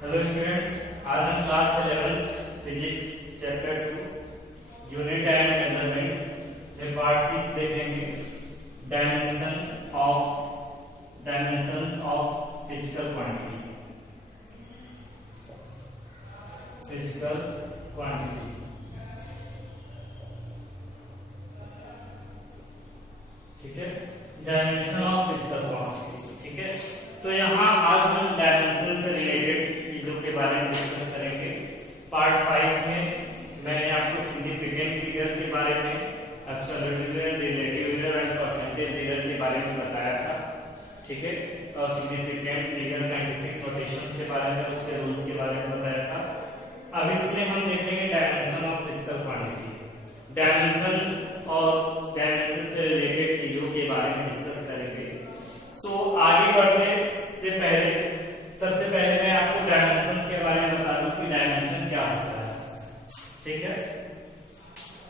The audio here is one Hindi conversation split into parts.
हेलो स्टूडेंट्स, आज हम class 11 physics chapter 2 unit and measurement में पार्ट 6 देखेंगे। Dimensions of physical quantity. ठीक है, डायमेंशन ऑफ फिजिकल क्वांटिटी। ठीक है, तो यहाँ आज हम डायमेंशन से रिलेटेड चीजों के बारे में डिस्कस करेंगे। पार्ट 5 में मैंने आपको सिग्निफिकेंट फिगर के बारे में, absolute error, relative error and percentage error के बारे में बताया था। ठीक है, और सिग्निफिकेंट फिगर साइंटिफिक नोटेशंस के बारे में, उसके रूल्स के बारे में बताया था। अब इसमें हम देखेंगे dimension of physical quantity. Dimension और डायमेंशन से रिलेटेड चीजों के बारे में डिस्कस करेंगे। तो आगे बढ़ने से पहले सबसे पहले मैं आपको डायमेंशन के बारे में बता दूं कि डायमेंशन क्या होता है। ठीक है,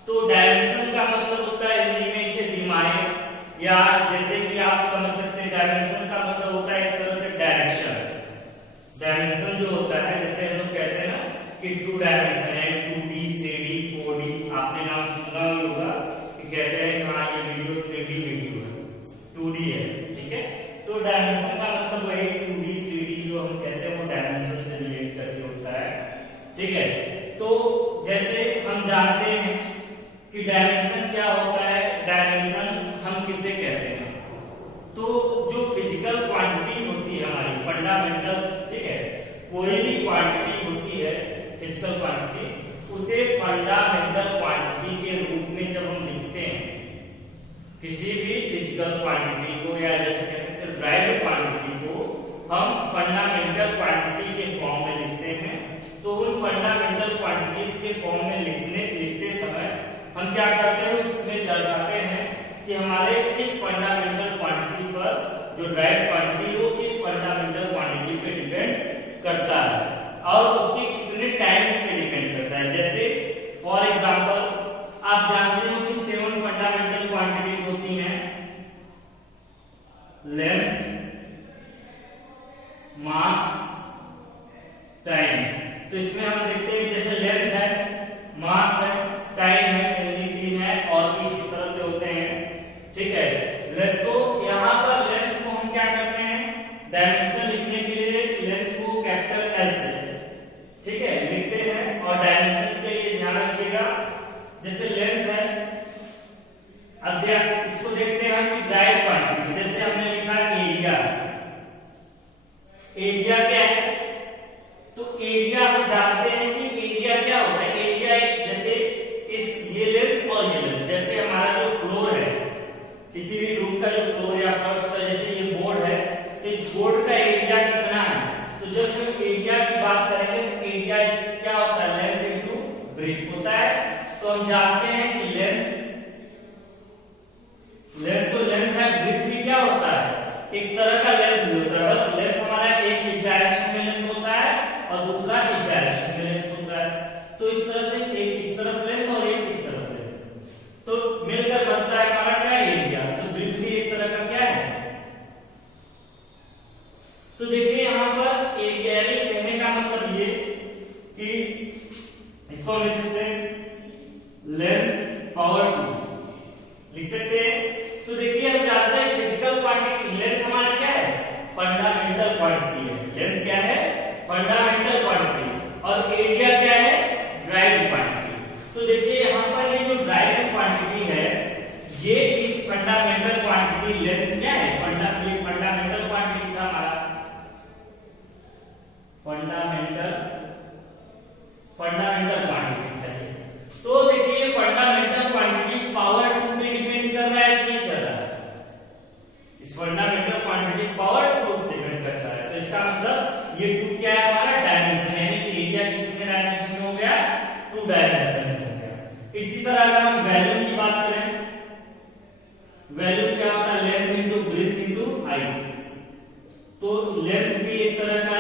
तो डायमेंशन का मतलब होता है हिंदी में इसे विमाएं, या जैसे कि आप समझ सकते हैं डायमेंशन का मतलब होता है एक तरह से डायरेक्शन। डायमेंशन जो होता है, जैसे हम लोग कहते हैं ना कि 2 डायमेंशन है, 2D 3D 4D, आपने नाम सुना ही होगा कि कहते हैं हाँ ये वीडियो 3D वीडियो है, 2D है। ठीक है, तो डायमेंशन का मतलब वही 2D 3D जो हम कहते हैं वो डायमेंशन से रिलेट करके होता है। ठीक है, तो जैसे हम जानते हैं कि डायमेंशन क्या होता है, डायमेंशन हम किसे कहते हैं, तो जो फिजिकल क्वांटिटी होती है हमारी फंडामेंटल, ठीक है, कोई भी क्वांटिटी होती है फिजिकल क्वांटिटी, उसे फंडामेंटल क्वांटिटी के रूप में जब हम लिखते हैं, किसी भी फिजिकल क्वांटिटी को, या जैसे कह सकते हैं ड्राइव्ड क्वांटिटी को हम फंडामेंटल क्वांटिटी के फॉर्म में लिखते हैं। तो उन फंडामेंटल क्वांटिटीज के फॉर्म में लिखते समय हम क्या करते हैं, उसमें दर्शाते हैं कि हमारे किस फंडामेंटल क्वांटिटी पर, जो ड्राइव्ड क्वांटिटी वो किस फंडामेंटल क्वांटिटी पे डिपेंड करता है और उसके कितने टाइम्स पे डिपेंड करता है। जैसे फॉर एग्जांपल आप जानते हो कि 7 फंडामेंटल क्वांटिटीज होती हैं, लेंथ, मास, टाइम। तो इसमें हम देखते हैं जैसे लेंथ है, मास है, टाइम है, इनकी 3 है और भी इसी तरह से होते हैं। ठीक है, लेंथ को यहाँ पर लेंथ को हम क्या करते हैं, डायमेंशन लिखने के लिए लेंथ को कैपिटल एल से, ठीक है, लिखते हैं। और डायमेंशन के लिए ध्यान रखिएगा, जैसे लेंथ है, अब इसको देखते हैं हम कि ड्राइव्ड क्वांटिटी, जैसे हमने लिखा एरिया। एरिया क्या है, तो एरिया हम जानते हैं कि एरिया क्या होता है। एरिया जैसे ये लेंथ और ये लेंथ, जैसे हमारा जो फ्लोर है, किसी भी रूम का जो फ्लोर या फर्श का, जैसे ये बोर्ड है, तो इस बोर्ड का एरिया कितना है। तो जब हम एरिया की बात करेंगे तो एरिया क्या होता है, लेंथ इनटू ब्रेथ होता है। तो हम जानते हैं कि लेंथ तो लेंथ है, ब्रेथ भी क्या होता है, एक तरह का लेंथ भी होता है। बस लेंथ हमारा एक इस डायरेक्शन में लेंथ होता है और दूसरा इस डायरेक्शन में लेंथ होता है। तो इस तरह से एक इस तरफ लेंथ और एक इस तरफ लेंथ, तो मिलकर बनता है हमारा क्या, एरिया। तो ब्रेथ भी एक तरह का क्या है। तो देखिए यहाँ पर एरिया कहने का मतलब ये कि इसको हम लिख सकते हैं लेंथ पावर 2 लिख सकते हैं। तो देखिए हम जानते हैं फिजिकल क्वांटिटी, लेंथ हमारा क्या है, फंडामेंटल क्वांटिटी है। लेंथ क्या है, फंडामेंटल क्वांटिटी, और एरिया क्या है, ड्राइव्ड क्वांटिटी। तो देखिए यहाँ पर ये जो ड्राइव्ड क्वांटिटी है, ये इस फंडामेंटल क्वांटिटी लेंथ क्या है, फंडामेंटल क्वांटिटी का हमारा फंडामेंटल क्वांटिटी है। तो देखिए फंडामेंटल क्वांटिटी पावर 2 पे डिपेंड कर रहा है कि नहीं कर रहा है, इस फंडामेंटल क्वांटिटी पावर 2 पे डिपेंड करता है। तो इसका मतलब ये 2 क्या है, हमारा डायमेंशन, यानी कि एरिया कितने डायमेंशन में हो गया, 2 डायमेंशन में हो गया। इसी तरह अगर हम वॉल्यूम की बात करें, वॉल्यूम क्या होता है, length into breadth into height. तो लेंथ भी एक तरह का,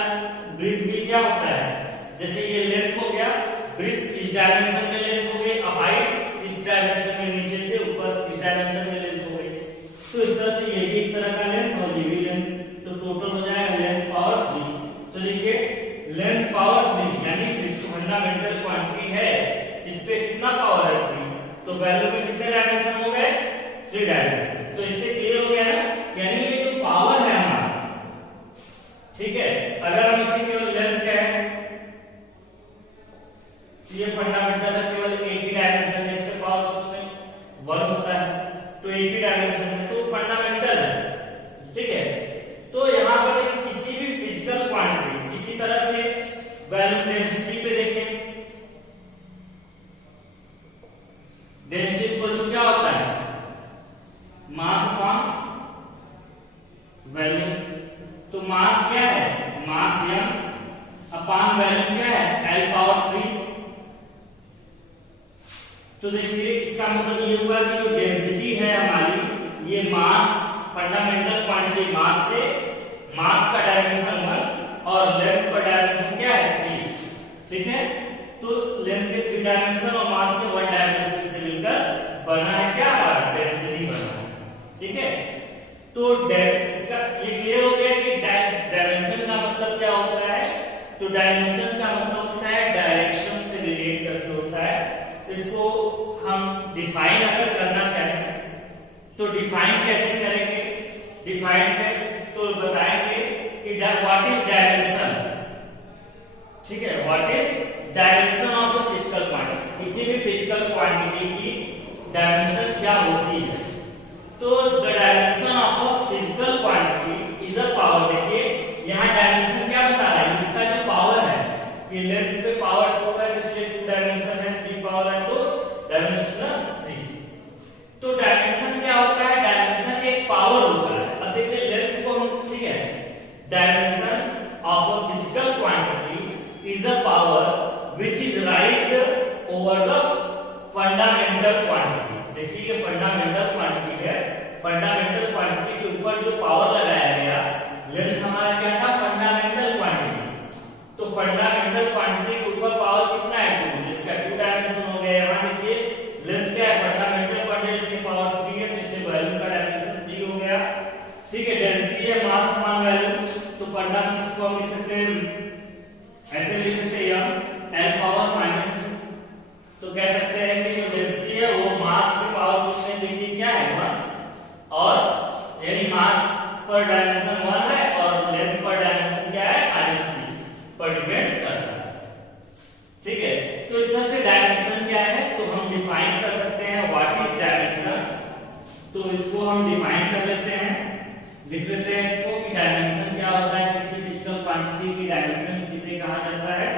ब्रेथ भी क्या होता है, जैसे ये लेंथ हो गया, ब्रेथ इस डायमेंशन में लेंथ हो गई, अब हाइट इस डायमेंशन में, नीचे से ऊपर इस डायमेंशन में लेंथ हो गई। तो इस तरह से ये भी एक तरह का लेंथ और ये भी लेंथ, तो टोटल हो जाएगा लेंथ पावर 3। तो देखिए लेंथ वैल्यू में कितने डायमेंशन हो गए? 3 डायमेंशन। तो इससे क्लियर हो गया ना, यानी ये जो पावर है हमारा, ठीक है, अगर हम इसी केवल लेंथ कहें तो ये फंडामेंटल है, केवल एक ही डायमेंशन में, इसके पावर कुछ नहीं, 1 होता है, तो एक ही डायमेंशन में तो फंडामेंटल है, ठीक है। तो यहाँ पर किसी भी फिजिकल क्वांटिटी, इसी तरह से वैल्यू डेंसिटी पे देखें, डेंसिटी इक्वल टू क्या होता है? Mass upon value. तो मास क्या है? मास m अपॉन वैल्यू क्या है? L power 3। तो देखिए इसका मतलब ये हुआ कि जो डेंसिटी है हमारी, ये मास, फंडामेंटल क्वांटिटी मास से, मास का डायमेंशन 1 और लेंथ का डायमेंशन क्या है? 3, ठीक है। तो लेंथ के 3 डायमेंशन और मास के 1 डायमेंशन से मिलकर बना है क्या? डेंसिटी बना है, ठीक है। तो इसका ये क्लियर हो गया कि डायमेंशन का मतलब क्या होता है? तो डायमेंशन का मतलब होता है डायरेक्शन से रिलेट करके होता है। इसको हम डिफाइन अगर करना चाहें तो डिफाइन कैसे करेंगे? डिफाइन तो बताएंगे कि व्हाट इज डायमेंशन, ठीक है, what is dimension of a physical quantity. किसी भी फिजिकल क्वांटिटी की डायमेंशन क्या होती है? तो the dimension of a physical quantity is a power. देखिए यहाँ डायमेंशन क्या बता रहा है? इसका जो पावर है, ये लेंथ पे पावर 2 है, इसलिए 2 डायमेंशन है, 3 पावर है, तो डायमेंशन 3। तो डायमेंशन क्या होता है? डायमेंशन एक पावर होता है। अब देखिए लेंथ को हम, ठीक है, dimension of a physical quantity is a power which is राइज्ड over the fundamental quantity. देखिए ये फंडामेंटल क्वांटिटी है, फंडामेंटल क्वांटिटी के ऊपर जो पावर लगाया गया, लेंथ हमारा क्या था? Fundamental quantity. तो फंडामेंटल क्वांटिटी के ऊपर पावर कितना है? 2, जिसका 2 डायमेंशन हो गया। यहाँ देखिए लेंथ क्या है? फंडामेंटल क्वांटिटी, इसकी पावर 3 है, तो इसलिए वैल्यू का डायमेंशन 3 हो गया, ठीक है। डेंसिटी है मास अपॉन वैल्यू, तो फंडामेंटल को हम लिख सकते हैं, ऐसे लिख सकते हैं L पावर -2। तो कह सकते हैं कि जो डेंसिटी है वो मास की पावर कुछ नहीं, देखिए क्या है? 1, और यानी मास पर डायमेंशन 1 है और लेंथ पर डायमेंशन क्या है? -3 पर डिपेंड करता है, ठीक है। तो इस तरह से डायमेंशन क्या है तो हम डिफाइन कर सकते हैं, व्हाट इज डायमेंशन। तो इसको हम डिफाइन कर लेते हैं, लिख लेते हैं इसको कि डायमेंशन क्या होता है, किसी फिजिकल क्वांटिटी की डायमेंशन किसे कहा जाता है?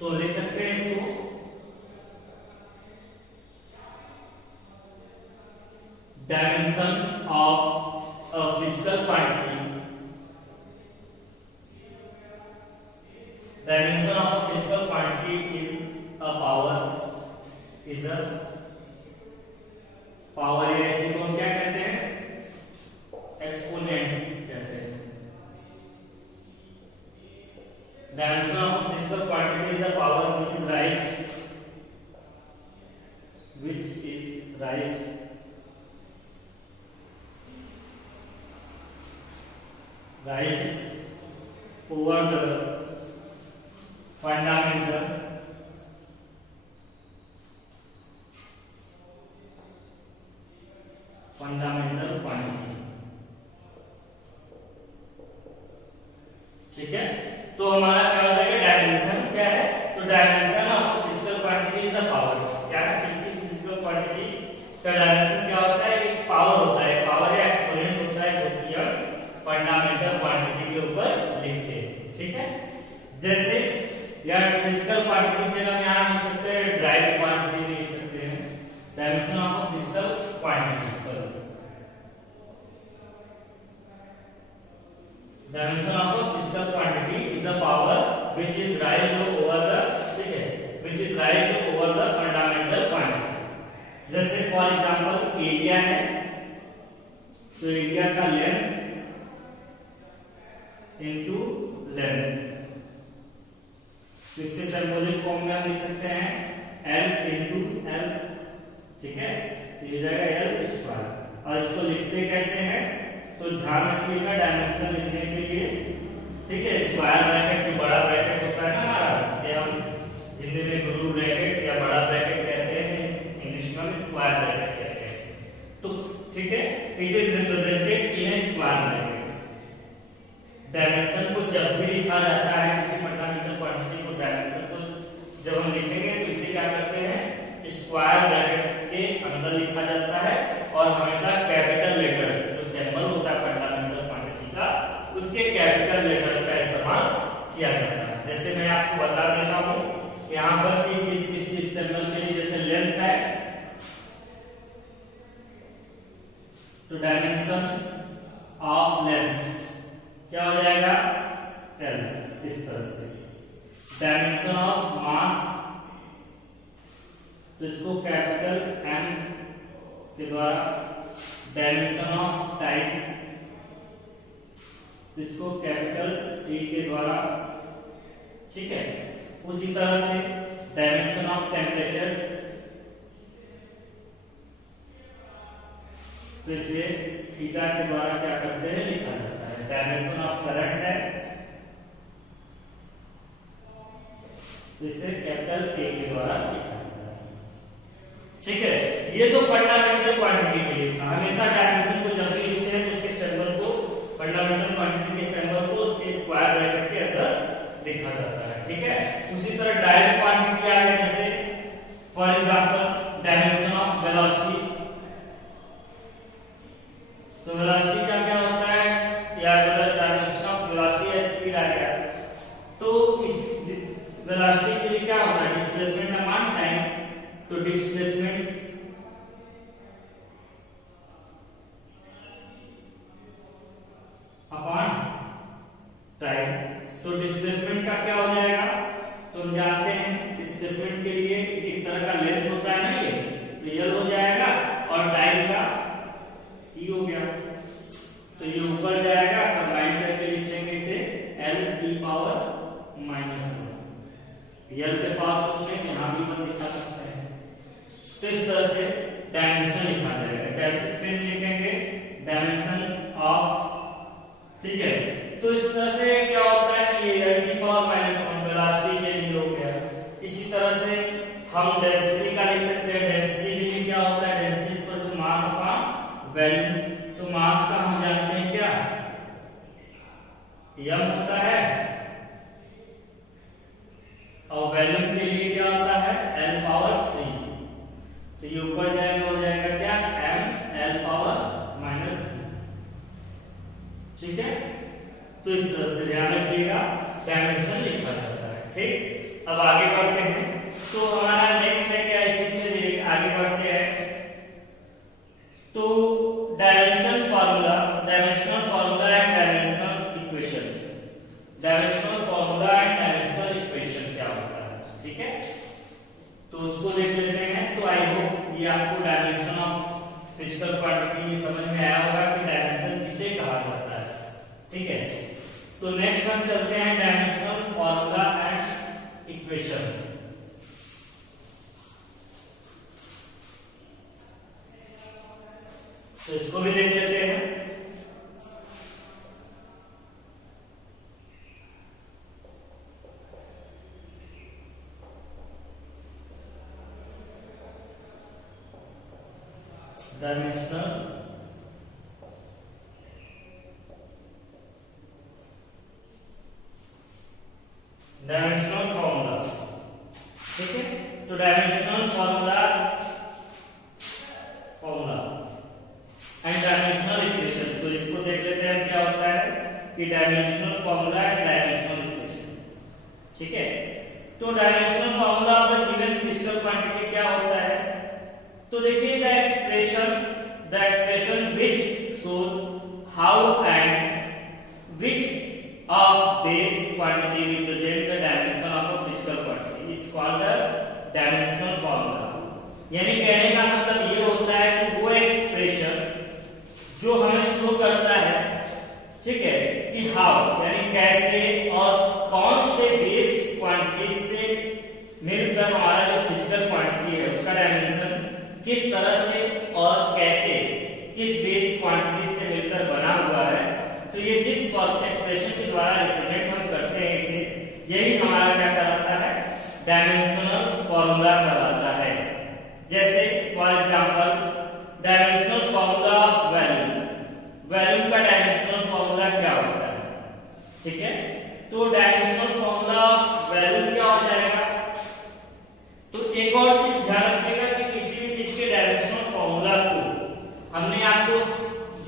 तो लिख सकते हैं इसको dimension of a physical quantity, dimension of a physical quantity is a power, is a power. या इसी को हम क्या कहते हैं? एक्सपोनेंट्स कहते हैं। Dimension of physical quantity is the power which is raised over the fundamental quantity, ठीक है। तो हमारा क्या हो जाएगा? डायमेंशन क्या है? तो dimension of physical quantity is a power. क्या है? फिजिकल क्वांटिटी का डायमेंशन क्या होता है? एक पावर होता है, पावर या एक्सपोनेंट होता है, जो कि हम फंडामेंटल क्वांटिटी के ऊपर लिखते हैं, ठीक है। जैसे यार फिजिकल क्वांटिटी की जगह यहाँ लिख सकते हैं ड्राइव क्वांटिटी भी लिख सकते हैं, dimension of physical quantity. Dimension of a physical quantity is a power which is raised over the, ठीक है, which is raised over the fundamental quantity। जैसे फॉर एग्जांपल एरिया है, तो एरिया का लेंथ इनटू लेंथ, तो इससे सिंबॉलिक फॉर्म में हम लिख सकते हैं L इनटू L, ठीक है, तो ये जाएगा L स्क्वायर। और इसको लिखते कैसे हैं? तो ध्यान रखिएगा डायमेंशन लिखने के लिए ठीक है, स्क्वायर ब्रैकेट जो बड़ा ब्रैकेट होता है ना हमारा, जिसे हम हिंदी में गुरु ब्रैकेट या बड़ा ब्रैकेट कहते हैं, इंग्लिश में स्क्वायर ब्रैकेट कहते हैं। तो ठीक है, it is represented in A square bracket. Dimension को जब भी लिखा जाता है किसी फंडामेंटल क्वांटिटी को, डायमेंशन को जब हम लिखेंगे तो इसे क्या करते हैं, स्क्वायर ब्रैकेट के अंदर लिखा जाता है और हमेशा कैपिटल लेटर्स जो सिंबल होता है फंडामेंटल क्वांटिटी का, उसके कैपिटल लेटर्स का इस्तेमाल किया जाता है। जैसे मैं आपको बता देता हूं यहाँ पर कि किस सिंबल के लिए, जैसे लेंथ है तो डायमेंशन ऑफ लेंथ क्या हो जाएगा, L, इस तरह से। डायमेंशन ऑफ मास तो इसको कैपिटल M के द्वारा, डायमेंशन ऑफ टाइम तो इसको कैपिटल T के द्वारा, ठीक है। उसी तरह से डायमेंशन ऑफ टेम्परेचर तो इसे थीटा के द्वारा क्या करते हैं, लिखा जाता है। डायमेंशन ऑफ करंट है तो इसे कैपिटल A के द्वारा लिखा जाता है, ठीक है। ये तो फंडामेंटल क्वांटिटी के लिए था। हमेशा डायमेंशन को जब भी लिखते हैं तो उसके सिंबल को, फंडामेंटल क्वांटिटी के सिंबल को उसके स्क्वायर ब्रैकेट के अंदर लिखा जाता है, ठीक है। उसी तरह डायरेक्ट क्वांटिटी आ गई, जैसे for example dimension of velocity. तो वेलोसिटी का क्या होता है, या डायमेंशन ऑफ वेलोसिटी या स्पीड आ गया। तो इस वेलोसिटी के लिए क्या होता है, डिस्प्लेसमेंट अपॉन टाइम। तो डिस्प्लेसमेंट अपॉन टाइम, तो डिस्प्लेसमेंट का क्या हो जाएगा, तो हम जानते हैं डिस्प्लेसमेंट के लिए एक तरह का लेंथ होता है ना, ये तो L हो जाएगा और टाइम का T हो गया। तो ये ऊपर जाएगा, कंबाइन करके लिख लेंगे इसे L की पावर -1। L पे पावर कुछ नहीं, यहाँ भी 1 दिखा सकते हैं। तो इस तरह से डायमेंशन लिखा जाएगा। कैपिटल में लिखेंगे डायमेंशन ऑफ, ठीक है। तो इस तरह से क्या होता है कि ये L की पावर -1 वेलोसिटी के लिए हो गया। इसी तरह से हम डेंसिटी का लिख सकते हैं। डेंसिटी के लिए क्या होता है, density is equal to mass upon volume. तो मास का हम जानते हैं क्या, m होता है, और वॉल्यूम के लिए क्या होता है, L पावर 3। तो ये ऊपर जाएगा, हो जाएगा क्या, m L पावर -3, ठीक है। तो इस तरह से ध्यान रखिएगा, डायमेंशन लिखा जाता है, ठीक। अब आगे बढ़ते हैं। तो हमारा नेक्स्ट है क्या, इसी से आगे बढ़ते हैं। तो dimensional formula, dimensional formula and dimensional equation. Dimensional formula and dimensional equation क्या होता है, ठीक है। तो उसको देख लेते हैं। तो आई होप ये आपको डायमेंशन ऑफ फिजिकल क्वांटिटी समझ में आया होगा कि डायमेंशन किसे कहा जाता है, ठीक है। तो नेक्स्ट हम चलते हैं डायमेंशनल फार्मूला एंड इक्वेशन। तो इसको भी देख लेते हैं। डायमेंशनल फॉर्मूला, ठीक है। तो dimensional formula and dimensional equation, तो इसको देख लेते हैं क्या होता है कि dimensional formula and dimensional equation, ठीक है। तो dimensional formula of the given physical quantity क्या होता है, तो देखिए the expression which shows how and which of base quantity represent the dimension of a physical quantity is called the dimensional formula। यानी कहने का मतलब ये होता है कि वो एक्सप्रेशन जो हमें शो करता है, ठीक है, कि हाउ यानी कैसे और कौन से बेस क्वांटिटी से मिलकर हमारा जो फिजिकल क्वांटिटी है उसका डायमेंशन किस तरह से और कैसे किस बेस क्वांटिटी से मिलकर बना हुआ है, dimensional formula of volume, volume का डायमेंशनल फॉर्मूला क्या होता है, ठीक है। तो डायमेंशनल फॉर्मूला ऑफ वैल्यूम क्या हो जाएगा, तो एक और चीज ध्यान रखिएगा कि किसी भी चीज के डायमेंशनल फॉर्मूला को हमने आपको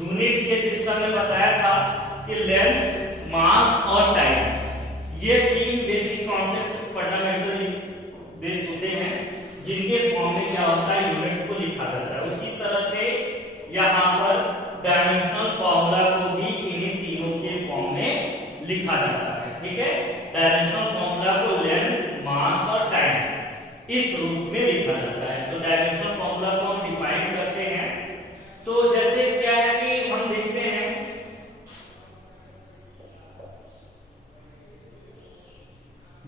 यूनिट के सिस्टम में बताया था कि लेंथ, मास और टाइम, ये तीन बेसिक कॉन्सेप्ट फंडामेंटल बेस होते हैं जिनके फॉर्म में क्या होता है, यूनिट्स को लिखा जाता है। उसी तरह से यहाँ पर डायमेंशनल फॉर्मूला को भी इन्हीं तीनों के फॉर्म में लिखा जाता है, ठीक है। डायमेंशनल फॉर्मूला को लेंथ, मास और टाइम इस रूप में लिखा जाता है। तो डायमेंशनल फॉर्मूला को हम डिफाइन करते हैं। तो जैसे क्या है कि हम देखते हैं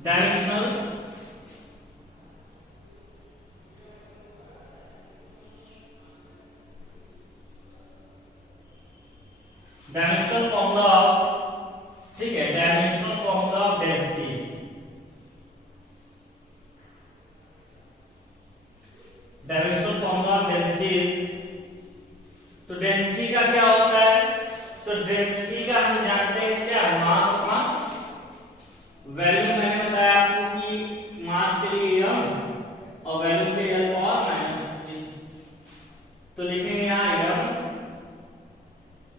डायमेंशनल फॉर्मूला ऑफ, ठीक है, dimensional formula of density, dimensional formula of density is, तो डेंसिटी का क्या होता है, तो डेंसिटी का हम जानते हैं क्या, मास अपॉन वैल्यूम। मैंने बताया आपको कि मास के लिए m और वैल्यूम के लिए l पावर -3, तो लिखेंगे यहाँ m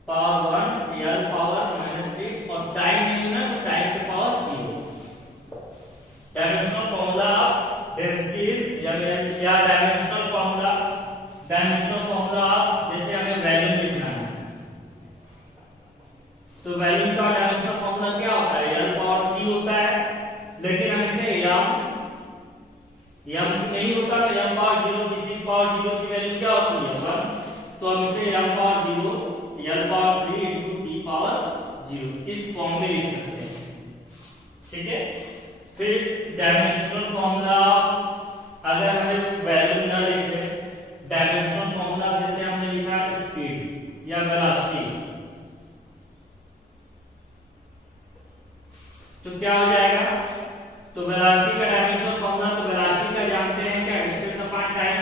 पावर 1 l पावर -3 और टाइम नहीं है ना, तो टाइम की power 0। Dimensional formula of density is, या डायमेंशनल फॉर्मूला ऑफ, जैसे हमें वैल्यूम लिखना है तो वैल्यूम का डायमेंशनल फॉर्मूला क्या होता है, l पावर 3 होता है, लेकिन हम इसे m नहीं होता तो m पावर 0, किसी पावर 0 की वैल्यू क्या होती है 1, तो हम इसे m power 0 l power 3 into t power 0 इस फॉर्म में लिख सकते हैं, ठीक है। फिर डायमेंशनल फॉर्मूला, अगर हमें वैल्यू ना लिखे, डायमेंशनल फॉर्मूला जैसे हमने लिखा स्पीड या वेलोसिटी, तो क्या हो जाएगा, तो वेलोसिटी का डायमेंशनल फॉर्मूला, तो वेलोसिटी का जानते हैं क्या, डिस्टेंस अपॉन टाइम।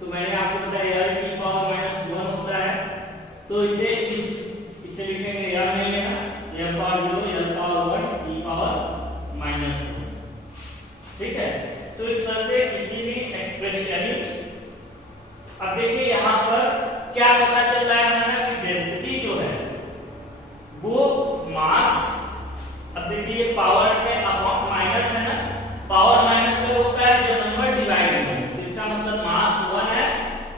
तो मैंने आपको बताया l की पावर -1 होता है, तो इसे लिखेंगे m नहीं है ना, m power 0 l power 1 t power -1, ठीक है। तो इस तरह से किसी भी एक्सप्रेशन, यानी अब देखिए यहाँ पर क्या पता चल रहा है हमारा कि डेंसिटी जो है वो मास, अब देखिए ये पावर में अपॉन माइनस है ना, पावर माइनस में होता है जो नंबर डिवाइड में, तो इसका मतलब मास 1 है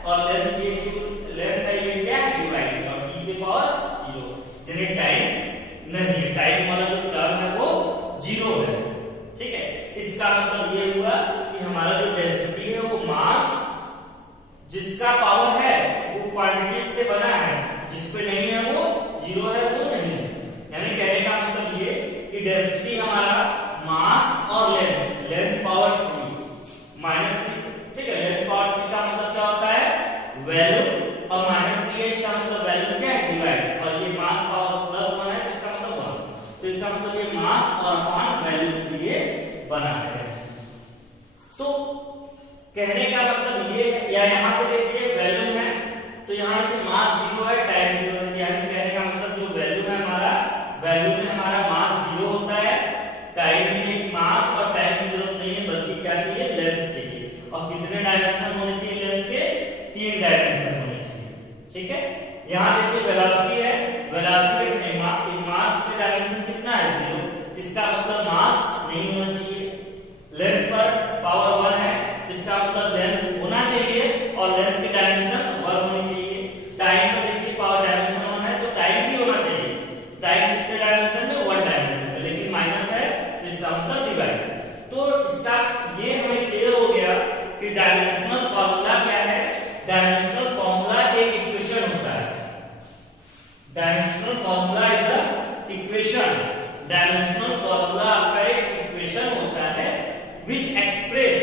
और लेंथ है ये क्या है, डिवाइड, और t पे पावर 0, यानी टाइम नहीं है, टाइम वाला जो टर्म है वो 0 है, ठीक है। इसका मतलब ये हुआ कि हमारा जो डेंसिटी है वो मास जिसका पावर है वो क्वांटिटीज से बना है, जिस पे नहीं है वो 0 है, वो नहीं है। यानी कहने का मतलब ये कि डेंसिटी हमारा मास और लेंथ पावर 3 -3, ठीक है। लेंथ पावर 3 का मतलब क्या होता है, वैल्यूम, और -3 का मतलब वैल्यूम क्या है, डिवाइड, और ये मास पावर +1 है, इसका मतलब 1, तो इसका मतलब ये मास और अपॉन वैल्यूम से ये बना है। तो कहने का मतलब ये, या यहाँ पे देखिए वैल्यूम है, तो यहाँ जो मास 0 है, टाइम 0 है, यानी कहने का मतलब जो वैल्यूम है हमारा, वैल्यूम में हमारा मास 0 होता है, टाइम में मास और टाइम की जरूरत नहीं है, बल्कि क्या चाहिए, लेंथ चाहिए। और कितने डायमेंशन होने चाहिए लेंथ के, 3 डायमेंशन होने चाहिए, ठीक है। यहाँ देखिए वेलोसिटी है, वेलोसिटी में मास के डायमेंशन कितना है, 0, इसका मतलब मास नहीं होना चाहिए। लेंथ पर पावर 1 है, इसका मतलब लेंथ होना चाहिए और लेंथ की डायमेंशन 1 होनी चाहिए। टाइम पर देखिए पावर डायमेंशन 1 है, तो टाइम भी होना चाहिए, टाइम कितने डायमेंशन में, 1 डायमेंशन में, लेकिन माइनस है, इसका मतलब डिवाइड। तो इसका ये हमें क्लियर हो गया कि डायमेंशनल फॉर्मूला क्या है, डायमेंशनल फॉर्मूला एक इक्वेशन होता है, dimensional formula is a equation, dimensional formula आपका एक इक्वेशन होता है which express,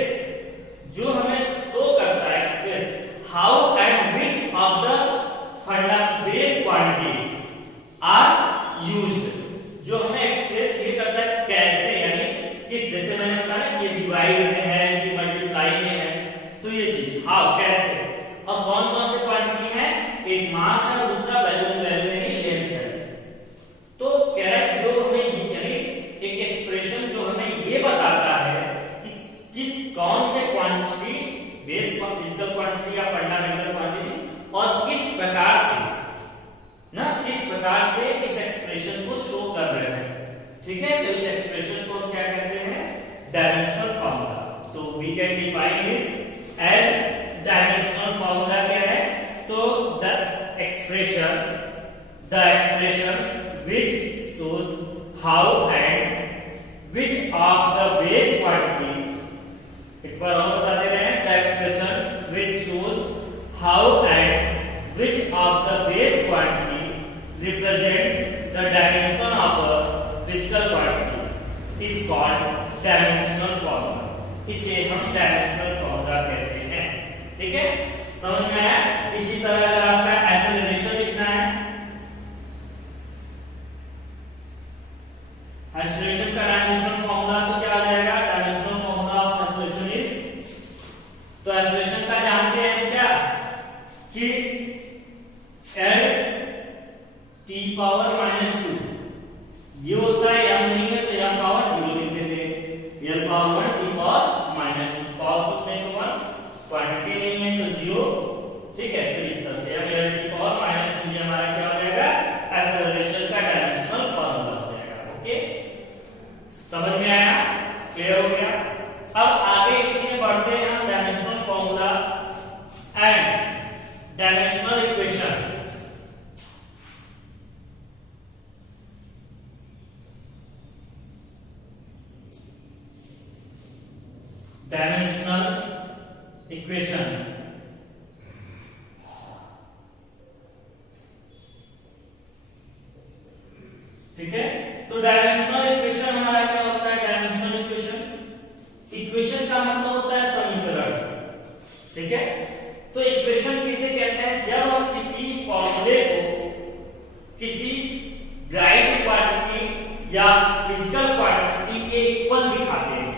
जो हमें शो करता है, express how and which of the base quantity are used, जो हमें एक्सप्रेस ये करता है कैसे, यानी किस, जैसे मैंने बताया ये डिवाइड में है, ये मल्टीप्लाई में है, तो ये चीज हाउ, कैसे, अब कौन कौन से quantity expression which shows how and which of the base quantity, एक बार और बता दे रहे हैं, the expression which shows how and which of the base quantity represent the dimension of a physical quantity is called dimensional formula. इसे हम dimensional formula कहते हैं। ठीक है, समझ में आया? इसी तरह अगर आपका एक्सेलरेशन लिखना है, एक्सेलरेशन का डायमेंशनल फॉर्मूला तो क्या आ जाएगा? Dimensional formula of acceleration is, तो एक्सेलरेशन का जानते हैं क्या कि l t पावर -2 ये होता है, m नहीं है तो m पावर 0 लिख देंगे, l power 1 t power -2, power कुछ नहीं तो 1, क्वांटिटी नहीं है तो 0। ठीक है, तो इस तरह से m l t पावर -2 ये हमारा क्या हो जाएगा? एक्सेलरेशन का डायमेंशनल फॉर्मूला हो जाएगा। ओके, समझ में आया? क्लियर हो गया? अब आगे इसमें बढ़ते हैं हम dimensional formula and dimensional equation. Dimensional equation, ठीक है। तो डायमेंशनल इक्वेशन हमारा क्या होता है? डायमेंशनल इक्वेशन, इक्वेशन का मतलब होता है समीकरण। ठीक है, तो इक्वेशन किसे कहते हैं? जब हम किसी फॉर्मूले को किसी ड्राइव्ड क्वांटिटी या फिजिकल क्वांटिटी के इक्वल दिखाते हैं।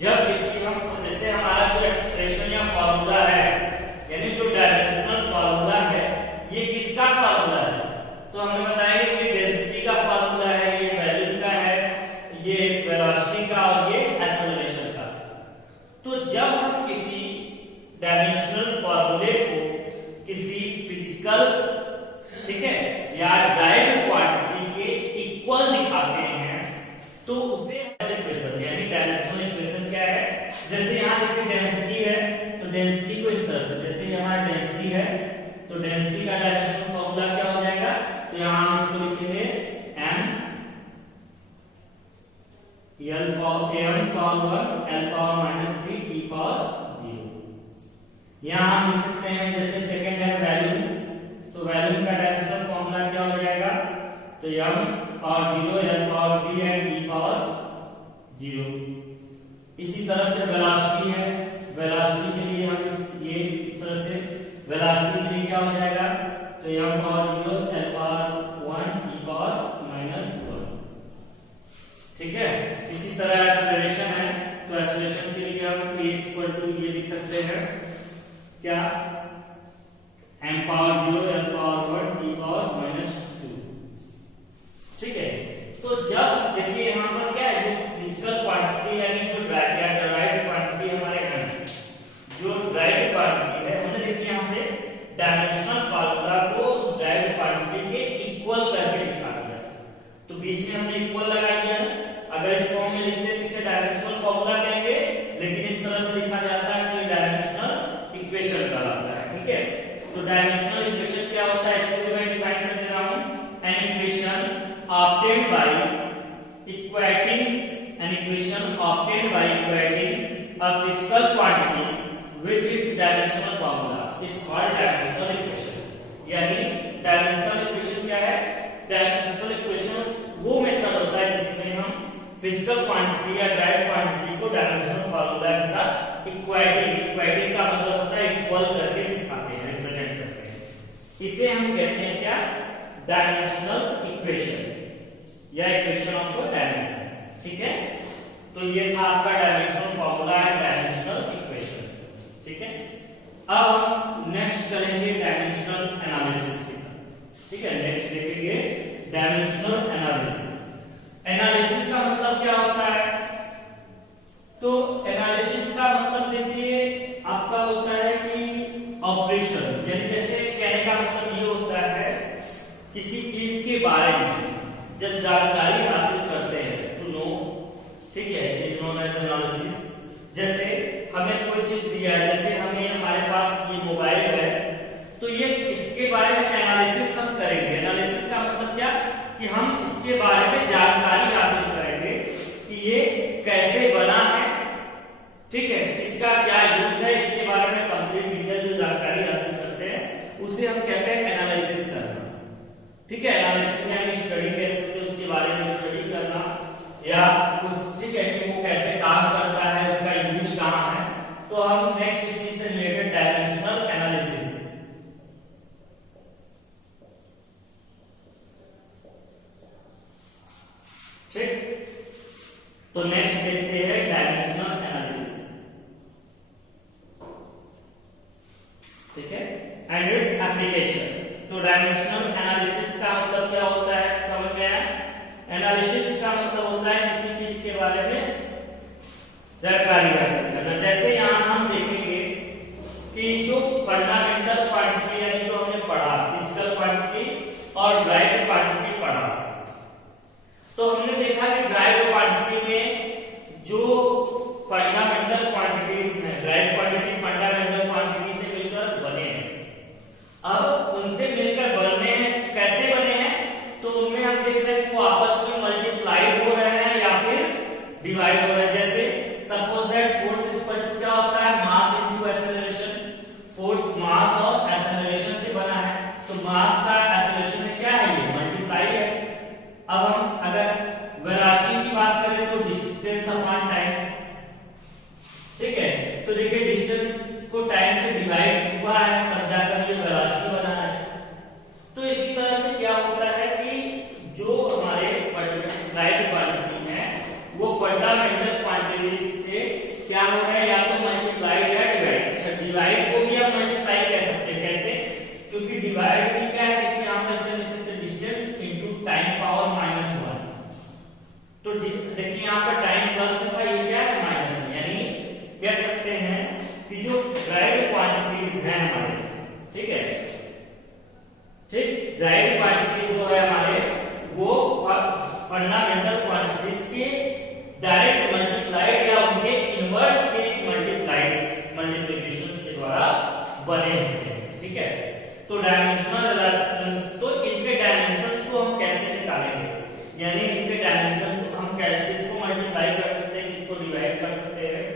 जब किसी हम, जैसे हमारा जो एक्सप्रेशन या फॉर्मूला है, यानी जो डायमेंशनल फॉर्मूला है, ये किसका फॉर्मूला है? तो हमने बताया कि डेंसिटी का फॉर्मूला है, ये वॉल्यूम का है, ये वेलोसिटी का और ये एक्सेलरेशन का। तो जब हम किसी डायमेंशनल फॉर्मूले को किसी फिजिकल, ठीक है, या ड्राइव्ड क्वांटिटी के इक्वल दिखाते हैं तो उसे इक्वेशन, यानी डायमेंशनल इक्वेशन क्या है? जैसे यहाँ देखिए डेंसिटी है, तो डेंसिटी को इस तरह से, जैसे यहाँ डेंसिटी है तो डेंसिटी का डायमेंशनल फॉर्मूला क्या हो जाएगा? तो यहाँ हम इसको लिखेंगे m l power m power 1 l power -3 t power 0। यहाँ हम लिख सकते हैं, जैसे सेकंड है वॉल्यूम, तो वॉल्यूम का डायमेंशनल फॉर्मूला क्या हो जाएगा? तो m power 0 l power 3 and t power 0। इसी तरह से वेलोसिटी है, वेलोसिटी के लिए हम ये इस तरह से, वेलोसिटी के लिए क्या हो जाएगा? तो m power 0 l power 1 t power -1। ठीक है, इसी तरह एक्सेलरेशन है, तो एक्सेलरेशन के लिए हम a ये लिख सकते हैं क्या? m power 0 l power 1 t power -2। ठीक है, तो जब देखिए यहाँ पर क्या है, जो फिजिकल क्वांटिटी यानी जो ड्राइव्ड क्वांटिटी हमारे घर में, जो ड्राइव्ड क्वांटिटी है, उन्हें देखिए यहाँ पे डायमेंशनल फार्मूला को उस ड्राइव्ड क्वांटिटी के इक्वल करके दिखा दिया। तो बीच में हमने इक्वल लगा दिया ना, अगर इस फॉर्म में लिखते तो इसे डायमेंशनल फार्मूला कहेंगे, लेकिन इस तरह से लिखा जाता है कि डायमेंशनल इक्वेशन कहलाता है। ठीक है, तो डायमेंशनल इक्वेशन क्या होता है? इसको मैं डिफाइन कर दे रहा हूं, an equation obtained by equating a physical quantity with its dimensional formula is called dimensional equation। यानी डायमेंशनल इक्वेशन क्या है? डायमेंशनल इक्वेशन वो मेथड होता है जिसमें हम फिजिकल क्वांटिटी या ड्राइव्ड क्वांटिटी को डायमेंशनल फार्मूला के साथ इक्वेटिंग का मतलब होता है इक्वल करके दिखाते हैं, रिप्रेजेंट करते हैं। इसे हम कहते हैं क्या? डायमेंशनल इक्वेशन या इक्वेशन ऑफ डायमेंशन। ठीक है, तो ये था आपका dimensional formula and dimensional equation. ठीक है, अब नेक्स्ट चलेंगे डायमेंशनल एनालिसिस की तरफ। ठीक है, नेक्स्ट देखेंगे डायमेंशनल एनालिसिस। एनालिसिस का मतलब क्या होता है? तो एनालिसिस का मतलब देखिए आपका होता है कि ऑपरेशन, यानी जैसे कहने का मतलब ये होता है किसी चीज के बारे में जब जानकारी हासिल करते हैं, टू नो, ठीक है, इज नोन एज एनालिसिस। जैसे हमें कोई चीज दिया है, जैसे हमें हमारे पास ये मोबाइल है, तो ये इसके बारे में उसे हम कहते हैं एनालिसिस करना। ठीक है, एनालिसिस यानी स्टडी कह सकते हैं, उसके बारे में स्टडी करना या उस, ठीक है, कि वो कैसे काम करता है, उसका यूज कहाँ है। तो हम नेक्स्ट इसी से रिलेटेड डायमेंशनल एनालिसिस, ठीक। तो नेक्स्ट देखते हैं डायमेंशनल एनालिसिस, ठीक है, एंड इट्स एप्लीकेशन। तो डायमेंशनल एनालिसिस का मतलब क्या होता है, समझ में आया? एनालिसिस का मतलब होता है किसी चीज के बारे में जानकारी हासिल करना। जैसे यहाँ हम देखेंगे कि जो फंडामेंटल क्वांटिटी यानी जो हमने पढ़ा, फिजिकल क्वांटिटी और ड्राइव क्वांटिटी पढ़ा, तो हमने देखा कि ड्राइव क्वांटिटी में जो फंडामेंटल क्वांटिटीज हैं, ड्राइव क्वांटिटी फंडामेंटल क्वांटिटी से मिलकर बने हैं। अब उनसे मिलकर बनने हैं, कैसे बने हैं? तो उनमें हम देख रहे हैं वो आपस में मल्टीप्लाइड हो रहे हैं या फिर डिवाइड हो रहे हैं। जैसे suppose that force is equal to क्या होता है, mass into acceleration. Force mass और एक्सेलरेशन से बना है, तो मास का एक्सेलरेशन में क्या है, ये मल्टीप्लाई है। अब हम अगर वेलोसिटी की बात करें तो डिस्टेंस अपॉन टाइम, ठीक है, तो देखिए डिस्टेंस को टाइम से डिवाइड हुआ है तब जाकर ये वेलोसिटी बना है। तो इसी तरह से क्या होता है कि जो हमारे ड्राइव क्वांटिटी है वो फंडामेंटल क्वांटिटी से क्या हो रहा है, या तो मल्टीप्लाइड या डिवाइड। अच्छा, डिवाइड को भी आप मल्टीप्लाई कह सकते हैं, कैसे? क्योंकि डिवाइड भी क्या है कि यहां पर से लिख सकते हैं डिस्टेंस इनटू टाइम पावर -1। तो देखिए यहां पर टाइम प्लस में था, ये क्या है माइनस में, यानी कह सकते हैं कि जो ड्राइव क्वांटिटीज हैं हमारे, ठीक है, ठीक, ड्राइव क्वांटिटी जो है हमारे वो फंडामेंटल क्वांटिटीज के डायरेक्ट मल्टीप्लाइड या उनके इनवर्स के मल्टीप्लिकेशन के द्वारा बने होते हैं। ठीक है, तो डायमेंशनल, तो इनके डायमेंशंस को हम कैसे निकालेंगे, यानी इनके डायमेंशन को हम किसको मल्टीप्लाई कर सकते हैं, किसको डिवाइड कर सकते हैं।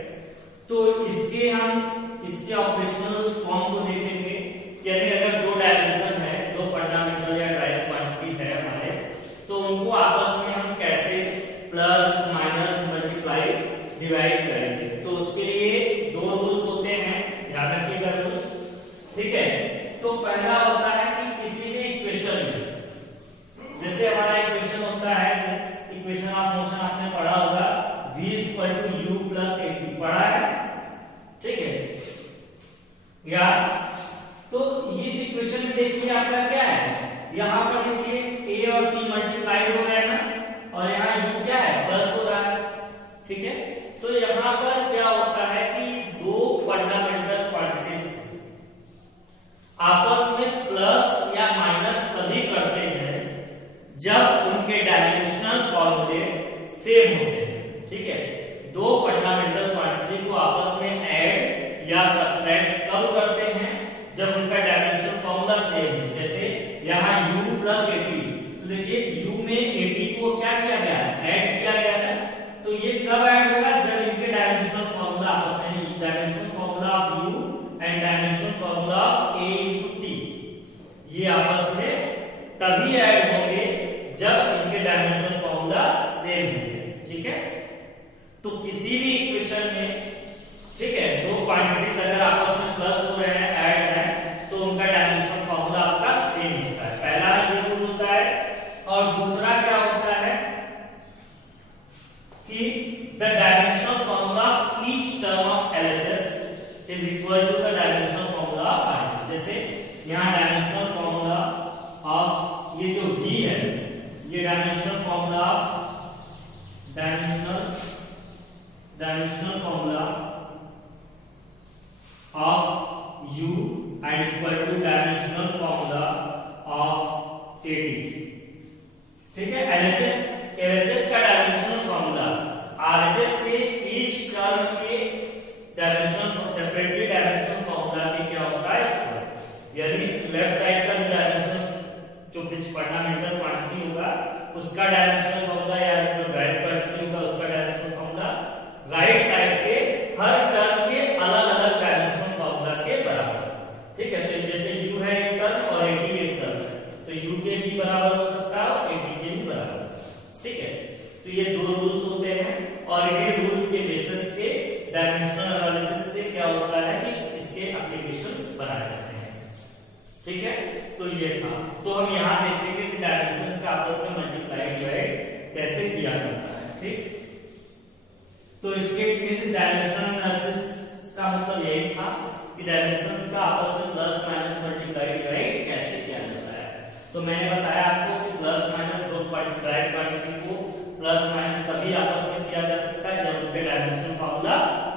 तो इसके ऑपरेशनल फॉर्म को देखेंगे, यानी अगर दो डायमेंशन है, दो फंडामेंटल या ड्राइव क्वांटिटी है हमारे, तो उनको आपस में हम कैसे प्लस माइनस मल्टीप्लाई डिवाइड करेंगे। तो उसके लिए दो रूल्स होते हैं, ध्यान रखिएगा रूल्स, ठीक है। तो पहला होता है कि किसी भी इक्वेशन में, जैसे हमारा इक्वेशन होता है, इक्वेशन ऑफ मोशन आपने पढ़ा होगा, v = u + at, पढ़ा है, ठीक है। या तो इस इक्वेशन में देखिए आपका क्या है, यहां पर देखिए a और t मल्टीप्लाइड हो रहे हैं ना, और यहाँ u क्या है, प्लस हो रहा है, ठीक है। तो यहां पर क्या होता है कि दो फंडामेंटल क्वांटिटीज आपस में प्लस या माइनस तभी करते हैं जब उनके डायमेंशनल फॉर्मूले सेम होते हैं, ठीक है। दो फंडामेंटल क्वांटिटी को आपस में ऐड या सब्ट्रैक्ट कब करते हैं, जब उनका डायमेंशनल फॉर्मूला सेम है। जैसे यहाँ u + at, तो देखिए u में at को क्या किया गया है, ऐड किया गया है। तो ये कब ऐड होगा, जब इनके डायमेंशनल फॉर्मूला आपस में, dimensional formula of u and dimensional formula of a * t, ये आपस में तभी ऐड होंगे जब इनके डायमेंशनल फॉर्मूला सेम होंगे, ठीक है। तो किसी भी इक्वेशन में, ठीक है, दो क्वांटिटीज अगर आपस में प्लस हो रहे हैं, ऐड है, तो उनका डायमेंशनल फॉर्मूला आपका सेम होता है। पहला ये रूल होता है। और दूसरा क्या होता है कि the dimensional formula of each term of LHS is equal to the dimensional formula of RHS। जैसे यहाँ डायमेंशनल फॉर्मूला ऑफ ये जो v है, ये dimensional formula of dimensional formula of u and is equal two dimensional formula of AT, ठीक है। LHS का डायमेंशनल फॉर्मूला RHS के ईच टर्म के डायमेंशनल सेपरेटली डायमेंशनल फॉर्मूला के क्या होता है, यानी लेफ्ट साइड का जो डायमेंशनल जो फंडामेंटल क्वांटिटी होगा उसका डायमेंशनल फॉर्मूला, या जो ड्राइव क्वांटिटी होगा उसका डायमेंशनल फॉर्मूला राइट साइड के हर टर्म के अलग अलग डायमेंशनल फॉर्मूला के बराबर, ठीक है। तो जैसे u है एक टर्म, ठीक है, तो ये था। तो हम यहाँ देखेंगे कि डायमेंशंस का आपस में मल्टीप्लाई डिवाइड कैसे किया जाता है। ठीक, तो इसके डायमेंशनल एनालिसिस का मतलब यही था कि डायमेंशंस का आपस में प्लस माइनस मल्टीप्लाई डिवाइड कैसे किया जाता है। तो मैंने बताया आपको कि प्लस माइनस दो ड्राइव क्वांटिटी को प्लस माइनस तभी आपस में किया जा सकता है जब उनके डायमेंशन फॉर्मूला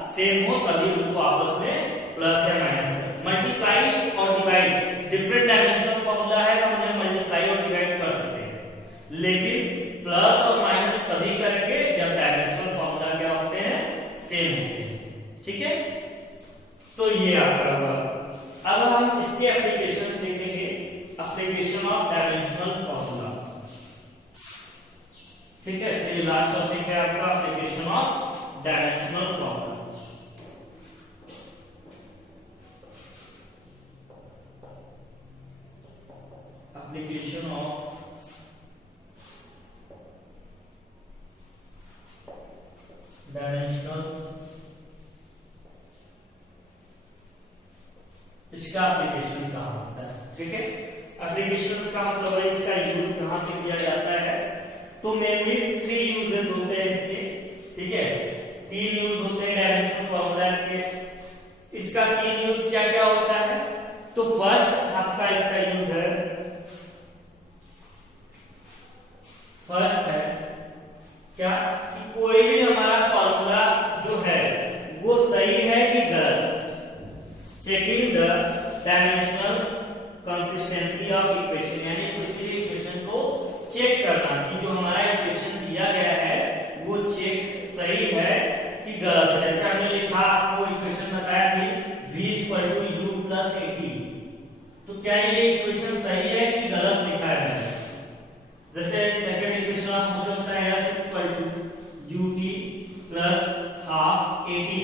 सेम हो, तभी उनको आपस में प्लस या माइनस। मल्टीप्लाई और डिवाइड डिफरेंट डायमेंशन फॉर्मूला है, हम उन्हें मल्टीप्लाई और डिवाइड कर सकते हैं, लेकिन प्लस और माइनस तभी करेंगे जब डायमेंशन फॉर्मूला क्या होते हैं, सेम होते हैं। ठीक है, तो ये आपका हुआ। अब हम इसके एप्लीकेशंस देखेंगे, एप्लीकेशन ऑफ डायमेंशनल फॉर्मूला। ठीक है, तो ये लास्ट टॉपिक है आपका application of dimensional formula. Application of dimensional, इसका एप्लीकेशन कहाँ होता है। ठीक है, एप्लीकेशन का मतलब है इसका यूज कहाँ पे किया जाता है। तो मेनली 3 यूजेस होते हैं इसके। ठीक है, 3 यूज होते हैं डायमेंशनल फॉर्मूला के। इसका 3 यूज क्या क्या होता है। तो फर्स्ट आपका इसका यूज है, फर्स्ट है क्या कि कोई भी हमारा फॉर्मूला जो है वो सही है कि गलत, checking the dimensional consistency of equation, यानी किसी भी इक्वेशन को चेक करना कि जो हमारा इक्वेशन दिया गया है वो चेक सही है कि गलत है। जैसे हमने लिखा, आपको इक्वेशन बताया कि v = u + at, तो क्या ये इक्वेशन सही है कि गलत लिखा है। जैसे सेकंड इक्वेशन आप मुझे बताएं s = ut + ½ at²,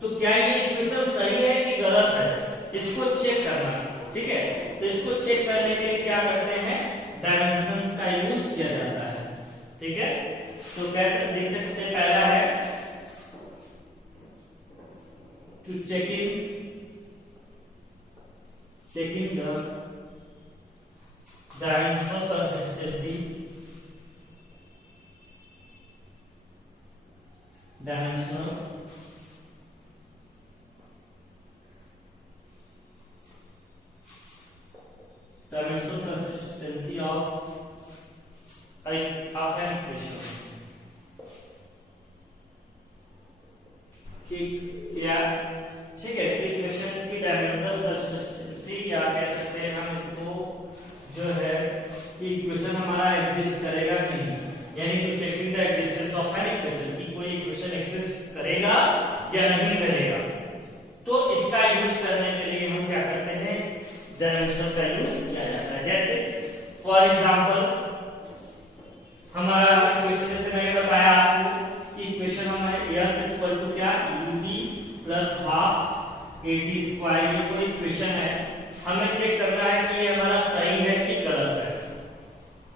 तो क्या ये इक्वेशन सही है कि गलत है, इसको चेक करना। ठीक है, तो इसको चेक करने के लिए क्या करते हैं, डायमेंशन का यूज किया जाता है। ठीक है, तो कैसे देख सकते हैं, पहला है to checking the dimensional consistency, dimensional consistency of an equation। या ठीक है, इक्वेशन की डायमेंशनल कंसिस्टेंसी या कह सकते हैं हम इसको जो है कि इक्वेशन हमारा एग्जिस्ट करेगा कि नहीं, यानी to checking the existence of an equation, कि कोई इक्वेशन एग्जिस्ट करेगा या नहीं करेगा। तो इसका यूज करने के लिए हम क्या करते हैं, डायमेंशन का यूज किया जाता है। जैसे फॉर एग्जांपल हमारा इक्वेशन, जैसे मैंने बताया आपको कि इक्वेशन हमारे s = क्या ut + ½ at², ये कोई इक्वेशन है, हमें चेक करना है कि ये हमारा सही है कि गलत है।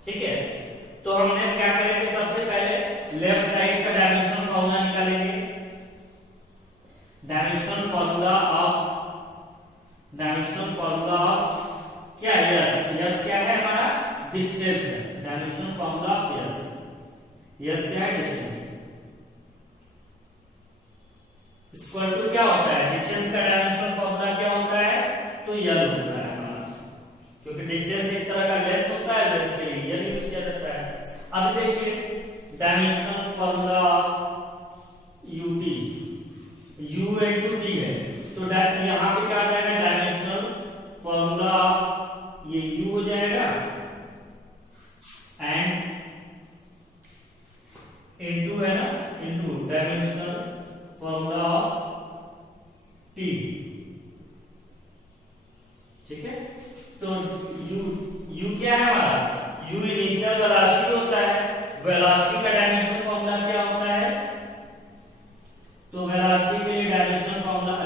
ठीक है, तो हमने क्या करेंगे, सबसे पहले लेफ्ट साइड का डायमेंशनल फॉर्मूला निकालेंगे। डायमेंशनल फॉर्मूला ऑफ क्या, यस क्या है हमारा, डिस्टेंस है। डायमेंशनल फॉर्मूला ऑफ यस क्या है, डिस्टेंस। इक्वल टू क्या होता है, डिस्टेंस का डायमेंशनल फॉर्मूला क्या होता है, तो यल होता है हमारा, क्योंकि डिस्टेंस एक तरह का लेंथ होता है, लेंथ के लिए यल यूज किया जाता है। अब देखिए dimensional formula ut, u * t है, तो यहाँ पे क्या आ जाएगा, डायमेंशनल फॉर्मूला ये u हो जाएगा एंड इनटू है ना, into dimensional formula of t। ठीक है, तो u क्या है हमारा, u इनिशियल वेलोसिटी होता है। वेलोसिटी का डायमेंशनल फॉर्मूला क्या होता है, तो वेलोसिटी के लिए डायमेंशनल फॉर्मूला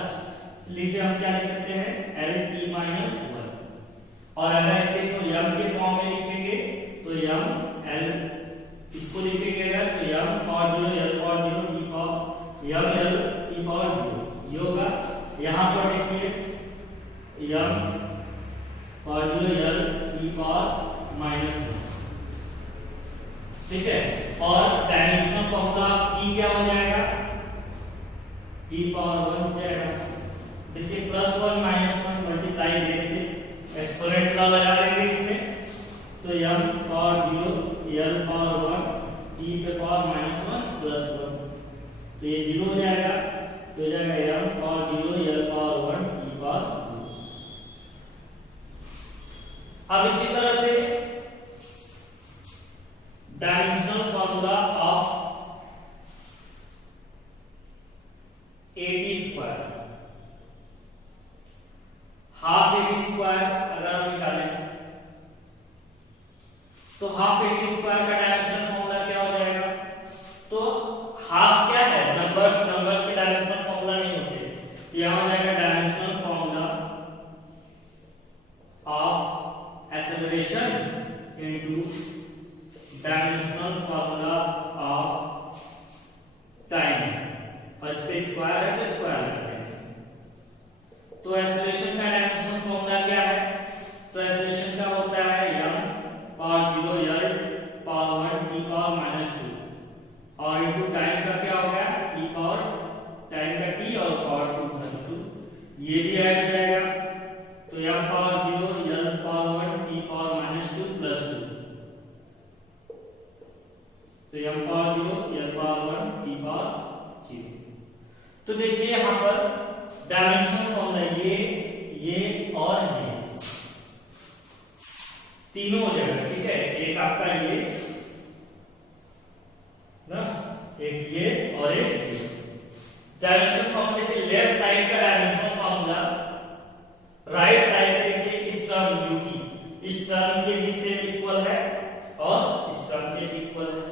लिखे हम क्या लिख सकते हैं, lt-1। और अगर इसे तो m के फॉर्म में लिखेंगे तो m l, इसको लिखेंगे अगर तो m और 0 l और 0 t और m l t और 0 ये होगा। यहाँ पर देखिए m power 0 l e power -1, ठीक है। और डायमेंशनल फॉर्मूला t क्या हो जाएगा, t पावर 1 हो जाएगा। देखिए +1 -1 मल्टीप्लाई बेस से एक्सपोनेंट लॉ लगा देंगे इसमें, तो m power 0 l power 1 t पे पावर -1 +1, तो ये 0 हो जाएगा, तो हो जाएगा m power 0 l power 1 t power 0। अब इसी तरह से dimensional formula of AT², half AT² अगर हम निकालें तो हाफ AT² का डायमेंशनल फॉर्मूला क्या हो जाएगा, तो हाफ क्या है, नंबर्स के डायमेंशनल फॉर्मूला नहीं होते, यह हो जाएगा dimensional formula of acceleration into dimensional formula of time, और इस पे स्क्वायर है तो स्क्वायर करते हैं। तो एक्सेलरेशन का डायमेंशनल फॉर्मूला क्या है, तो एक्सेलरेशन का होता है m power 0 l power 1 t power -2, और इनटू टाइम का क्या होगा, t पावर टाइम का t और पावर 2 + 2, ये भी ऐड हो जाएगा, तो m power 0 l power 1 t power -2 + 2, तो m power 0 l power 1 t power 0। तो देखिए यहां पर डायमेंशनल फॉर्मूला ये और ये तीनों हो जाएगा, ठीक है। एक आपका ये ना, एक ये और एक ये। डायमेंशनल फॉर्मूला देखिए, लेफ्ट साइड का डायमेंशनल फॉर्मूला राइट साइड का देखिए, इस टर्म ut इस टर्म के भी सेम इक्वल है और इस टर्म के भी इक्वल है।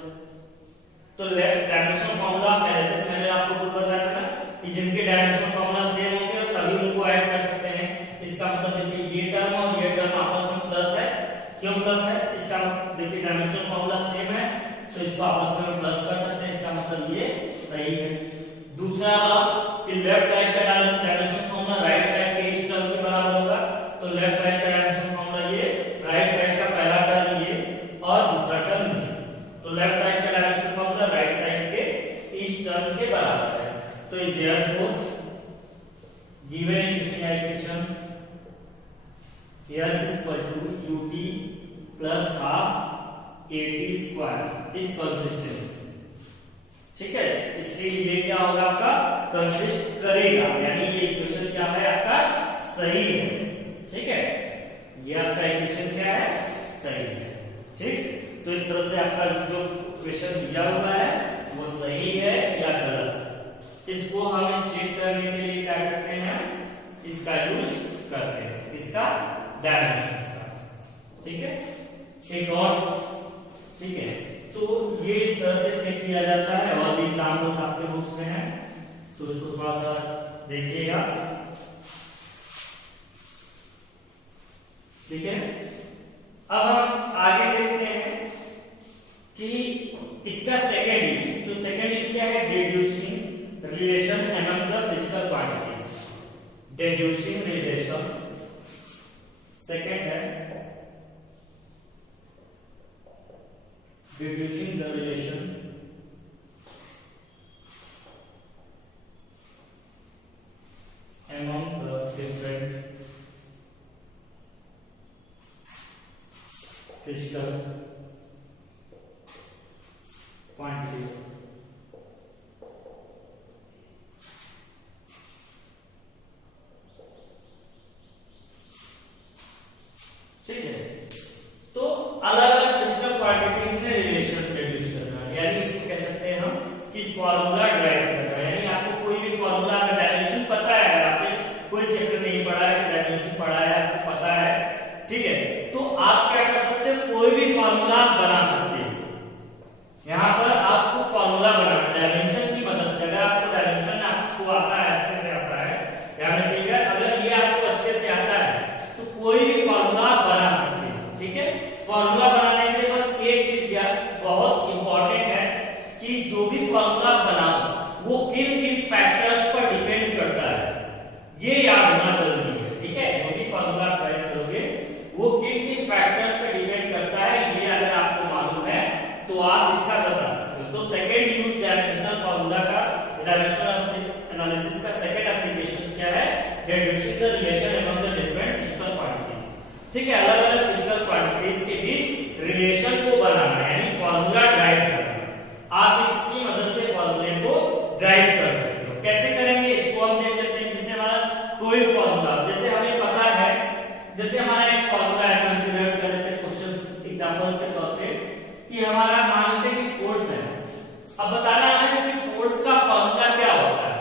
तो डायमेंशनल फॉर्मूला मैंने आपको खुद बताया था कि जिनके डायमेंशनल फॉर्मूला सेम होंगे तभी उनको ऐड कर सकते हैं। इसका मतलब देखिए ये टर्म और ये टर्म आपस में प्लस है, क्यों प्लस है, इसका देखिए डायमेंशनल फॉर्मूला सेम है तो इसको आपस में प्लस कर सकते हैं, इसका मतलब ये सही है। दूसरा कि लेफ्ट साइड का डायमेंशनल फॉर्मूला राइट साइड के इस टर्म के बराबर होगा, तो लेफ्ट साइड का डायमेंशनल फॉर्मूला ये, राइट साइड का पहला टर्म ये और दूसरा टर्म ये, तो लेफ्ट साइड का डायमेंशनल फॉर्मूला राइट साइड के इस टर्म के बराबर है। तो ये therefore given equation s = ut + half AT² is consistent, ठीक है। इसलिए ये क्या होगा, आपका कंसिस्ट करेगा, यानी ये इक्वेशन क्या है, आपका सही है, ठीक है। ये आपका इक्वेशन क्या है, सही है, ठीक। तो इस तरह से आपका जो इक्वेशन दिया हुआ है वो सही है या गलत, इसको हमें चेक करने के लिए क्या करते हैं, इसका यूज करते हैं, इसका डायमेंशन का, ठीक है। एक और, ठीक है, तो ये इस तरह से चेक किया जाता है, और भी एग्जाम्पल्स आपके बुक्स में हैं तो उसको थोड़ा सा देखिएगा, ठीक है। अब हम आगे देखते हैं कि इसका सेकेंड यूज, तो सेकेंड यूज क्या है, deducing relation among the physical quantities, deducing relation second है, deducing the relation among the different physical quantities। ठीक है, तो अलग अलग फिजिकल क्वांटिटीज में रिलेशन इंट्रोड्यूस करना, यानी इसको कह सकते हैं हम कि फॉर्मूला ड्राइव करना, यानी आपको कोई भी फॉर्मूला का डायमेंशन पता है, अगर आपने कोई चैप्टर नहीं पढ़ा है, डायमेंशन पढ़ा है, आपको पता है, ठीक है, तो आप क्या कर सकते हैं, कोई भी फॉर्मूला बना सकते हैं। यहाँ पर आपको फॉर्मूला बनाना डायमेंशन की मदद से, अगर आपको डायमेंशन आपको आता है, अच्छे से आता है, ध्यान रखिएगा, अगर ये आपको अच्छे से आता है तो कोई भी फॉर्मूला बना सकते हैं, ठीक है। फॉर्मूला बनाने के लिए बस एक चीज यार बहुत इंपॉर्टेंट है कि जो भी फॉर्मूला बनाओ ठीक है, अलग अलग फिजिकल क्वांटिटीज के बीच रिलेशन को बनाना यानी फॉर्मूला ड्राइव करना। आप इसकी मदद से फॉर्मूले को ड्राइव कर सकते हो। कैसे करेंगे इसको हम देख लेते हैं। जैसे हमारा कोई फॉर्मूला, जैसे हमें पता है, जैसे हमारा एक फॉर्मूला है, कंसीडर कर लेते हैं क्वेश्चन एग्जांपल्स के तौर पे कि हमारा मान लेते हैं कि फोर्स है। अब बताना हमें कि फोर्स का फॉर्मूला क्या होता है।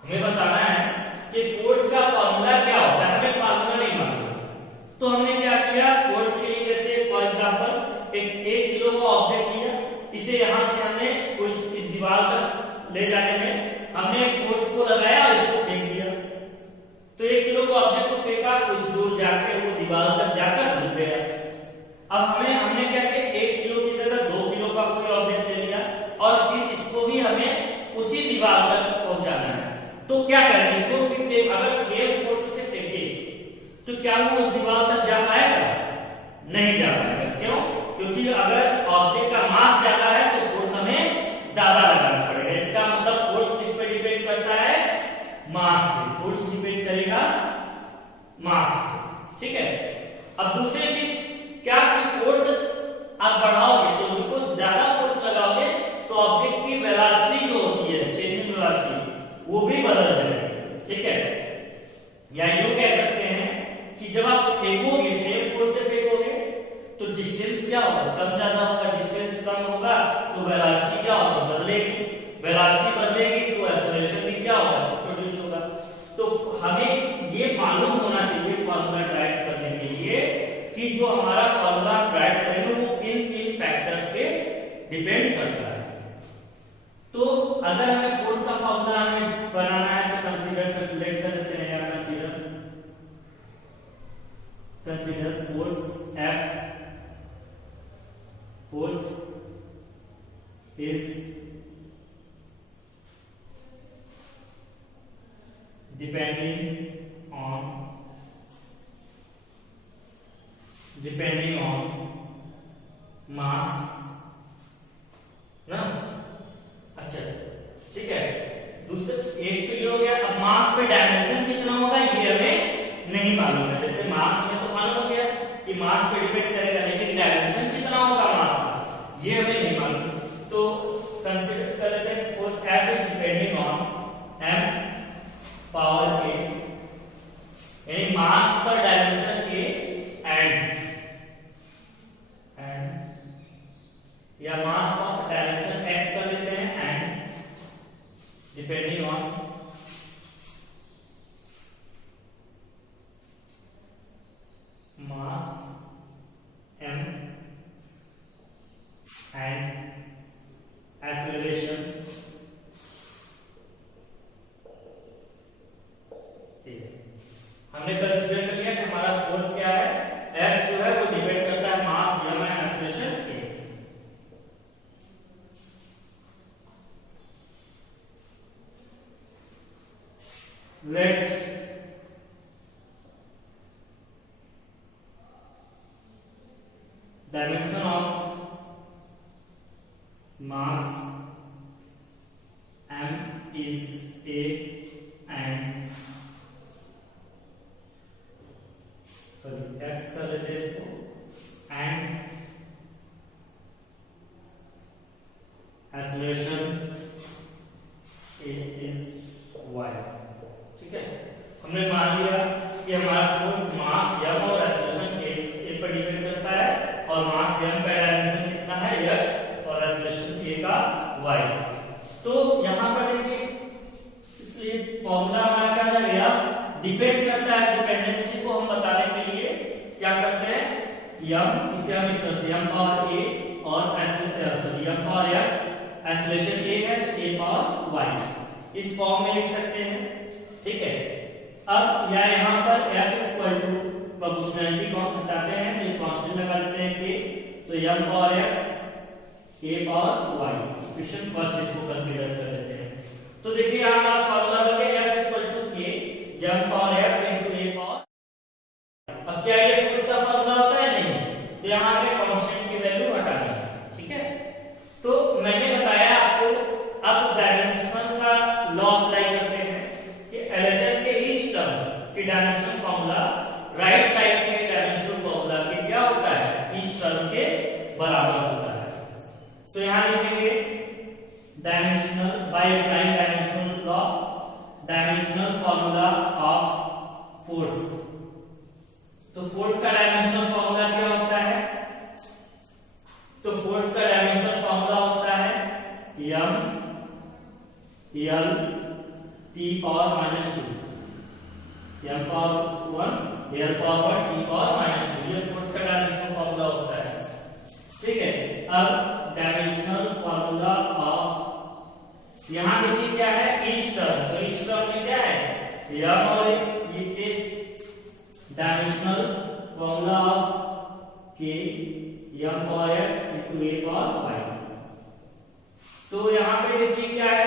हमें बताना है कि फोर्स का फॉर्मूला क्या होता है, हमें फॉर्मूला नहीं मालूम। तो हमने क्या किया, फोर्स के लिए जैसे फॉर एग्जांपल एक किलो का ऑब्जेक्ट लिया, इसे यहां से हमने इस दीवार तक ले जाने में हमने फोर्स को लगाया और इसको फेंक दिया। तो 1 किलो का ऑब्जेक्ट को फेंका, कुछ दूर जाके वो दीवार तक जाकर डूब गया। अब हमने क्या किया, 1 किलो की जगह 2 किलो का कोई ऑब्जेक्ट ले लिया और फिर इसको भी हमें उसी दीवार तक पहुंचाना है। तो क्या करेंगे, इसको फिर अगर सेम फोर्स से फेंके तो क्या वो उस दीवार तक जा पाएगा? नहीं जा पाएगा। क्यों? क्योंकि अगर ऑब्जेक्ट का मास ज्यादा है तो फोर्स हमें ज्यादा लगाना पड़ेगा। इसका मतलब फोर्स किस पे डिपेंड करता है? मास पे। फोर्स डिपेंड करेगा मास पे, ठीक है। अब दूसरी चीज क्या, फोर्स आप बढ़ाओगे तो देखो ज्यादा फोर्स लगाओगे तो ऑब्जेक्ट की वेलोसिटी जो होती है, चेंजिंग वेलोसिटी, वो भी बदल जाएगी, ठीक है। या यूं कह सकते हैं कि जब आप फेंकोगे, सेम फोर्स से फेंकोगे तो डिस्टेंस क्या होगा, कम ज्यादा होगा। डिस्टेंस कम होगा तो वेलोसिटी क्या होगी, बदलेगी। वेलोसिटी बदलेगी तो एक्सेलरेशन भी क्या होगा, प्रोड्यूस होगा। तो हमें ये मालूम होना चाहिए फॉर्मूला ड्राइव करने के लिए कि जो हमारा फॉर्मूला ड्राइव करेगा वो किन किन फैक्टर्स पे डिपेंड करता है। तो अगर हमें फोर्स का फॉर्मूला हमें बनाना है तो कंसीडर कर लेते हैं, या consider force F, force is depending on mass ना। अच्छा ठीक है, दूसरा एक तो ये हो गया। अब मास पे डायमेंशन कितना होगा ये हमें नहीं मालूम है। जैसे मास में तो मालूम हो गया कि मास पे डिपेंड करेगा, लेकिन डायमेंशन कितना होगा मास का ये हमें नहीं मालूम। तो कंसीडर कर लेते हैं force F is depending on m power a, यानी मास पर डायमेंशन a एंड या मास पर डायमेंशन x कर लेते हैं and depending on mass m and acceleration हमने कंसीडर कर लिया कि हमारा फोर्स क्या है, F जो है वो डिपेंड करता है mass m and acceleration a। Let dimension of mass m is a and x कर लेते हैं इसको and acceleration a is y, ठीक है। हमने मान लिया कि हमारा फोर्स मास m और एक्सेलरेशन a पर डिपेंड करता है और मास m का डायमेंशन कितना है x और एक्सेलरेशन a का y। तो यहां पर देखिए, इसलिए फॉर्मूला हमारा क्या है, या डिपेंड करता है। डिपेंडेंसी को हम बताने के लिए क्या करते हैं, m इसे हम इस तरह से m पावर a और m power x, acceleration a है तो a पावर y, इस फॉर्म में लिख सकते हैं, ठीक है। अब या यहां पर f इक्वल टू प्रोपोर्शनैलिटी को हम हटाते हैं तो कांस्टेंट लगा लेते हैं k, तो m power x a power y, equation first इसको कंसीडर कर लेते हैं। तो देखिए यहां हमारा फार्मूला बन गया f equal to k m power x into a power. अब क्या ये फोर्स का फार्मूला होता है? नहीं, तो यहां पे कांस्टेंट की वैल्यू हटानी है, ठीक है। तो मैंने बताया आपको, अब डायमेंशन का लॉ अप्लाई करते हैं कि LHS के ईच टर्म की dimension formula formula right side के डायमेंशनल फॉर्मूला के क्या होता है, इस टर्म के बराबर होता है। तो यहां लिखेंगे dimensional by applying dimensional law, dimensional formula of force. तो फोर्स का डायमेंशनल फॉर्मूला क्या होता है, तो फोर्स का डायमेंशनल फॉर्मूला होता है m l t power -2, m power 1 l power 1 t power -2, ये फोर्स का डायमेंशनल फॉर्मूला होता है। ठीक है, अब डायमेंशनल फॉर्मूला ऑफ, यहां देखिए क्या है, ईच टर्म, तो ईच टर्म में क्या है m और ये dimensional formula of k m power s into a power y। तो यहां पे देखिए क्या है,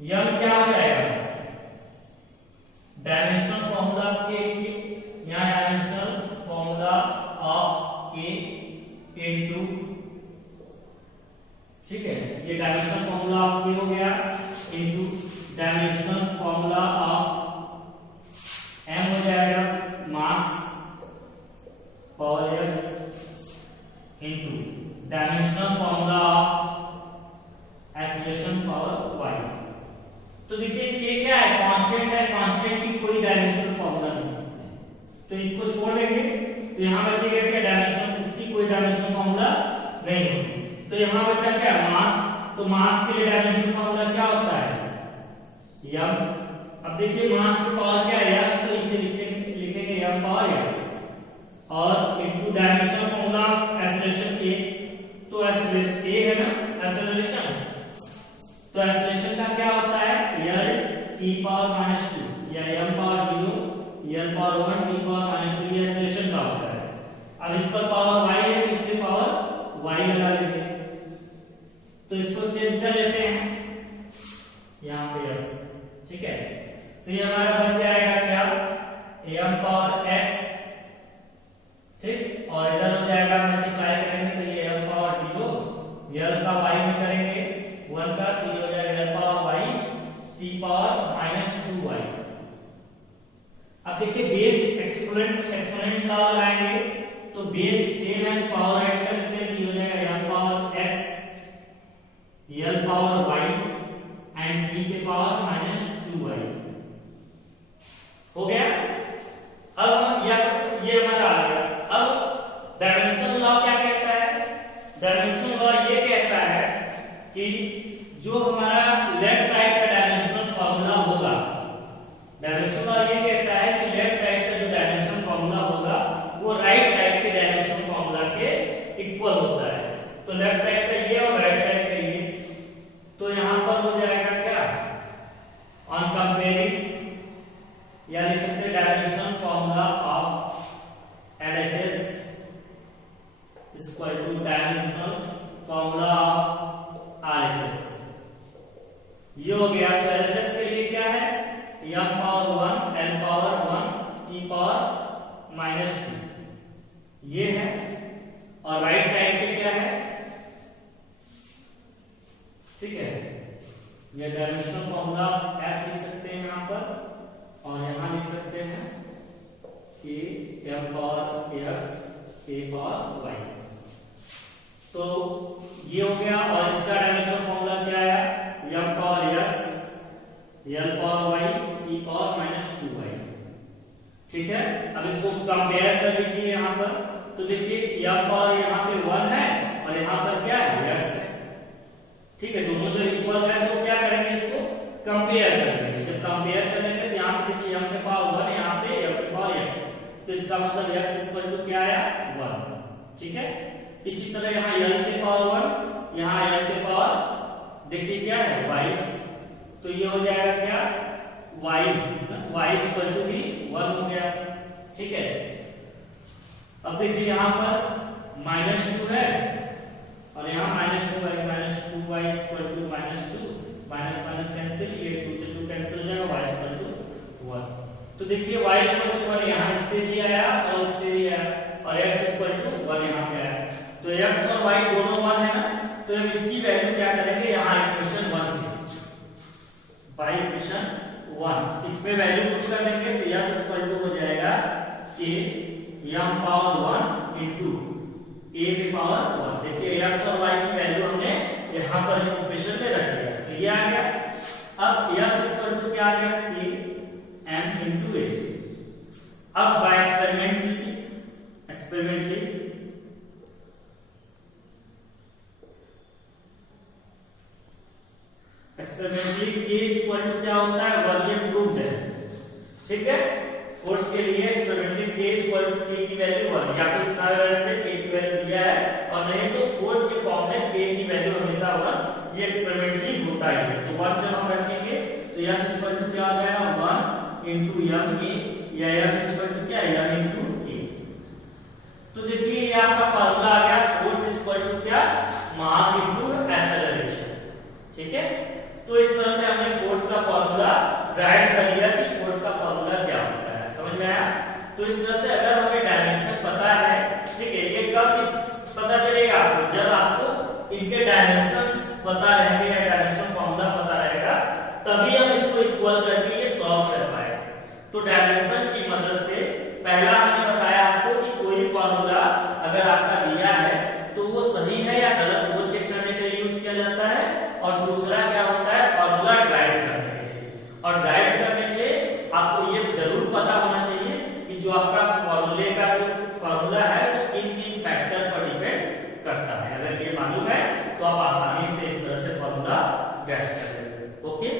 m क्या हो जाएगा, डायमेंशनल फॉर्मूला के यहां dimensional formula of k into, ठीक है, ये डायमेंशनल फॉर्मूला ऑफ k हो गया into dimensional formula of m हो जाएगा mass power x into dimensional formula of acceleration power y। तो देखिए k क्या है, कांस्टेंट है, कांस्टेंट की कोई डायमेंशनल फॉर्मूला नहीं, तो इसको छोड़ देंगे, तो यहां बचेगा क्या, डायमेंशन, इसकी कोई डायमेंशनल फॉर्मूला नहीं होगी। तो यहां बचा क्या, मास, तो मास के लिए डायमेंशनल फॉर्मूला क्या होता है m। अब देखिए मास की पावर क्या है x, तो इसे लिखेंगे m पावर x और into dimensional formula acceleration a, तो एक्सेलरेशन a है ना, एक्सेलरेशन, तो एक्सेलरेशन का क्या होता है l t पावर -2 या m power 0 l power 1 t power -2, ये एक्सेलरेशन का होता है। अब इस पर पावर y है, तो इस पे पावर y लगा लेंगे, तो इसको चेंज कर लेते हैं यहां पे x, ठीक है, तो ये हमारा बन जाएगा क्या, m पावर x, ठीक, और इधर हो जाएगा मल्टीप्लाई करेंगे तो ये m पावर 0 l का y में करेंगे 1 का, तो ये हो जाएगा l power y t power -2y। अब देखिए बेस एक्सपोनेंट लॉ लगाएंगे, तो बेस सेम है, पावर ऐड कर देते हैं, तो ये हो जाएगा m power x l power y and t पे पावर -2y हो गया। अब ये हमारा आ गया। अब डायमेंशन लॉ क्या कहता है, डायमेंशन लॉ ये कहता है कि जो हमारा लेफ्ट साइड का डायमेंशनल फॉर्मूला होगा, डायमेंशन लॉ ये कहता है कि लेफ्ट साइड का जो डायमेंशनल फॉर्मूला होगा वो राइट साइड के डायमेंशनल फॉर्मूला के इक्वल होता है। तो लेफ्ट साइड का ये और राइट साइड का ये, तो यहां पर हो जाएगा क्या, ऑन कंपेयरिंग, या लिख सकते हैं dimensional formula of LHS equal two dimensional formula of RHS, ये हो गया। तो LHS के लिए क्या है, m power 1 l power 1 t power -2, ये है, और राइट साइड पे क्या है, ठीक है, ये डायमेंशनल फॉर्मूला f लिख सकते हैं यहां पर, और यहां लिख सकते हैं कि m power x a power y, तो ये हो गया। और इसका डायमेंशनल फॉर्मूला क्या है, m power x l power y t power -2y, ठीक है। अब इसको कंपेयर कर लीजिए यहां पर, तो देखिए m पावर यहां पे 1 है और यहां पर क्या है, x है, ठीक है, दोनों जब इक्वल है तो क्या करेंगे, इसको कंपेयर करेंगे। जब कंपेयर करेंगे तो यहाँ पे देखिए m पे पावर 1 है, यहाँ पे m पे पावर x, तो इसका मतलब x इक्वल टू क्या आया 1, ठीक है। इसी तरह यहाँ l पे पावर 1, यहाँ l पे पावर देखिए क्या है y, तो ये हो जाएगा क्या y इक्वल टू भी 1 हो गया, ठीक है। अब देखिए यहाँ पर -2 है और यहाँ -2y equal to -2, minus minus cancel, ये 2 से 2 कैंसिल हो जाएगा, y इक्वल टू 1। तो देखिए y इक्वल टू 1 यहाँ इससे भी आया और इससे भी आया, और x इक्वल टू 1 यहाँ पे आया, तो x और y दोनों 1 है ना, तो अब इसकी वैल्यू क्या करेंगे, यहाँ इक्वेशन 1 से, बाय इक्वेशन 1 इस इसमें वैल्यू पुट कर देंगे तो f इक्वल टू हो जाएगा k m power 1 into a पे पावर 1। देखिए x और y की वैल्यू हमने यहाँ पर इस इक्वेशन में रख दिया तो ये आ गया। अब f इक्वल टू क्या आ गया k m इंटू a। अब by experimentally k equal to क्या होता है 1, ये प्रूव्ड है, ठीक है। फोर्स के लिए experimentally k equal to k की वैल्यू 1, या फिर कितना वैल्यू k की वैल्यू दिया है और नहीं तो फोर्स के फॉर्म में k की वैल्यू हमेशा 1, ये एक्सपेरिमेंटली होता ही है। तो 1 जब हम रखेंगे तो f इक्वल टू क्या आ जाएगा 1 इंटू m a, या f इक्वल टू क्या है m इंटू a। तो देखिए ये आपका फार्मूला आ गया, फोर्स इक्वल टू क्या मास इंटू एक्सेलरेशन, ठीक है। तो इस तरह से हमने फोर्स का फार्मूला राइट कर लिया कि फोर्स का फार्मूला क्या होता है, समझ में आया। तो इस तरह से अगर हमें डायमेंशन पता है, ठीक है, ये कब पता चलेगा आपको, जब आपको इनके डायमेंशंस पता रहेंगे या डायमेंशन फार्मूला पता रहेगा, तभी हम इसको इक्वल करके ये सॉल्व कर पाएंगे। तो डायमेंशन की मदद से पहला हमने बताया आपको कि कोई भी फार्मूला अगर आपका दिया है तो वो सही है या गलत, वो चेक करने के लिए यूज किया जाता है। और दूसरा क्या होता है, फार्मूला ड्राइव करने के लिए। और ड्राइव करने के लिए आपको ये जरूर पता होना चाहिए कि जो आपका फॉर्मूले का जो फार्मूला है वो किन किन फैक्टर पर डिपेंड करता है। अगर ये मालूम है तो आप आसानी से इस तरह से फार्मूला गेट कर लेंगे। ओके,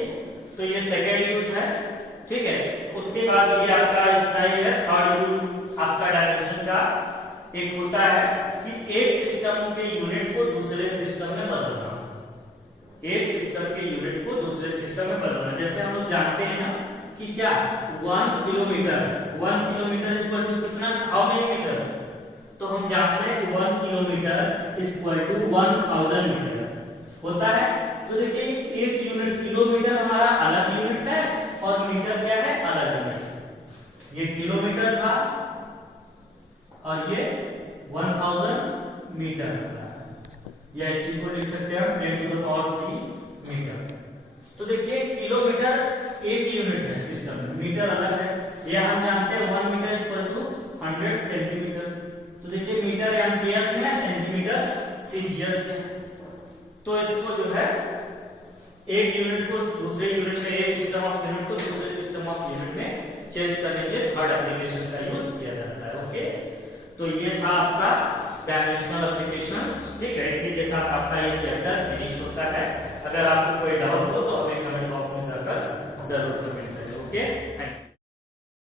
तो ये सेकेंड यूज है, ठीक है। उसके बाद ये आपका इतना ही है। थर्ड यूज आपका डायमेंशन का एक होता है कि एक सिस्टम के यूनिट को दूसरे सिस्टम में बदलना, एक सिस्टम के यूनिट को दूसरे सिस्टम में बदलना। जैसे हम लोग जानते हैं कि क्या 1 किलोमीटर इक्वल टू कितना, हाउ मेनी मीटर्स, तो हम जानते हैं कि 1 किलोमीटर इक्वल टू 1000 मीटर होता है। तो देखिए एक यूनिट, किलोमीटर हमारा अलग यूनिट है और मीटर क्या है अलग यूनिट। ये किलोमीटर था और ये 1000 मीटर होता है, या इसी को लिख सकते हैं 10 टू द पावर 3 मीटर। तो देखिए किलोमीटर एक यूनिट है सिस्टम में, मीटर अलग है। ये हम जानते हैं 1 मीटर इक्वल टू 100 सेंटीमीटर। तो देखिए मीटर एमपीएस में है, सेंटीमीटर सीजीएस में। तो इसको जो है एक यूनिट को दूसरे यूनिट में, एक सिस्टम ऑफ यूनिट को दूसरे सिस्टम ऑफ यूनिट में चेंज करने के लिए थर्ड एप्लीकेशन का यूज किया जाता है। ओके, तो ये था आपका डायमेंशनल एप्लीकेशंस, ठीक है। इसी के साथ आपका ये चैप्टर फिनिश होता है। अगर आपको कोई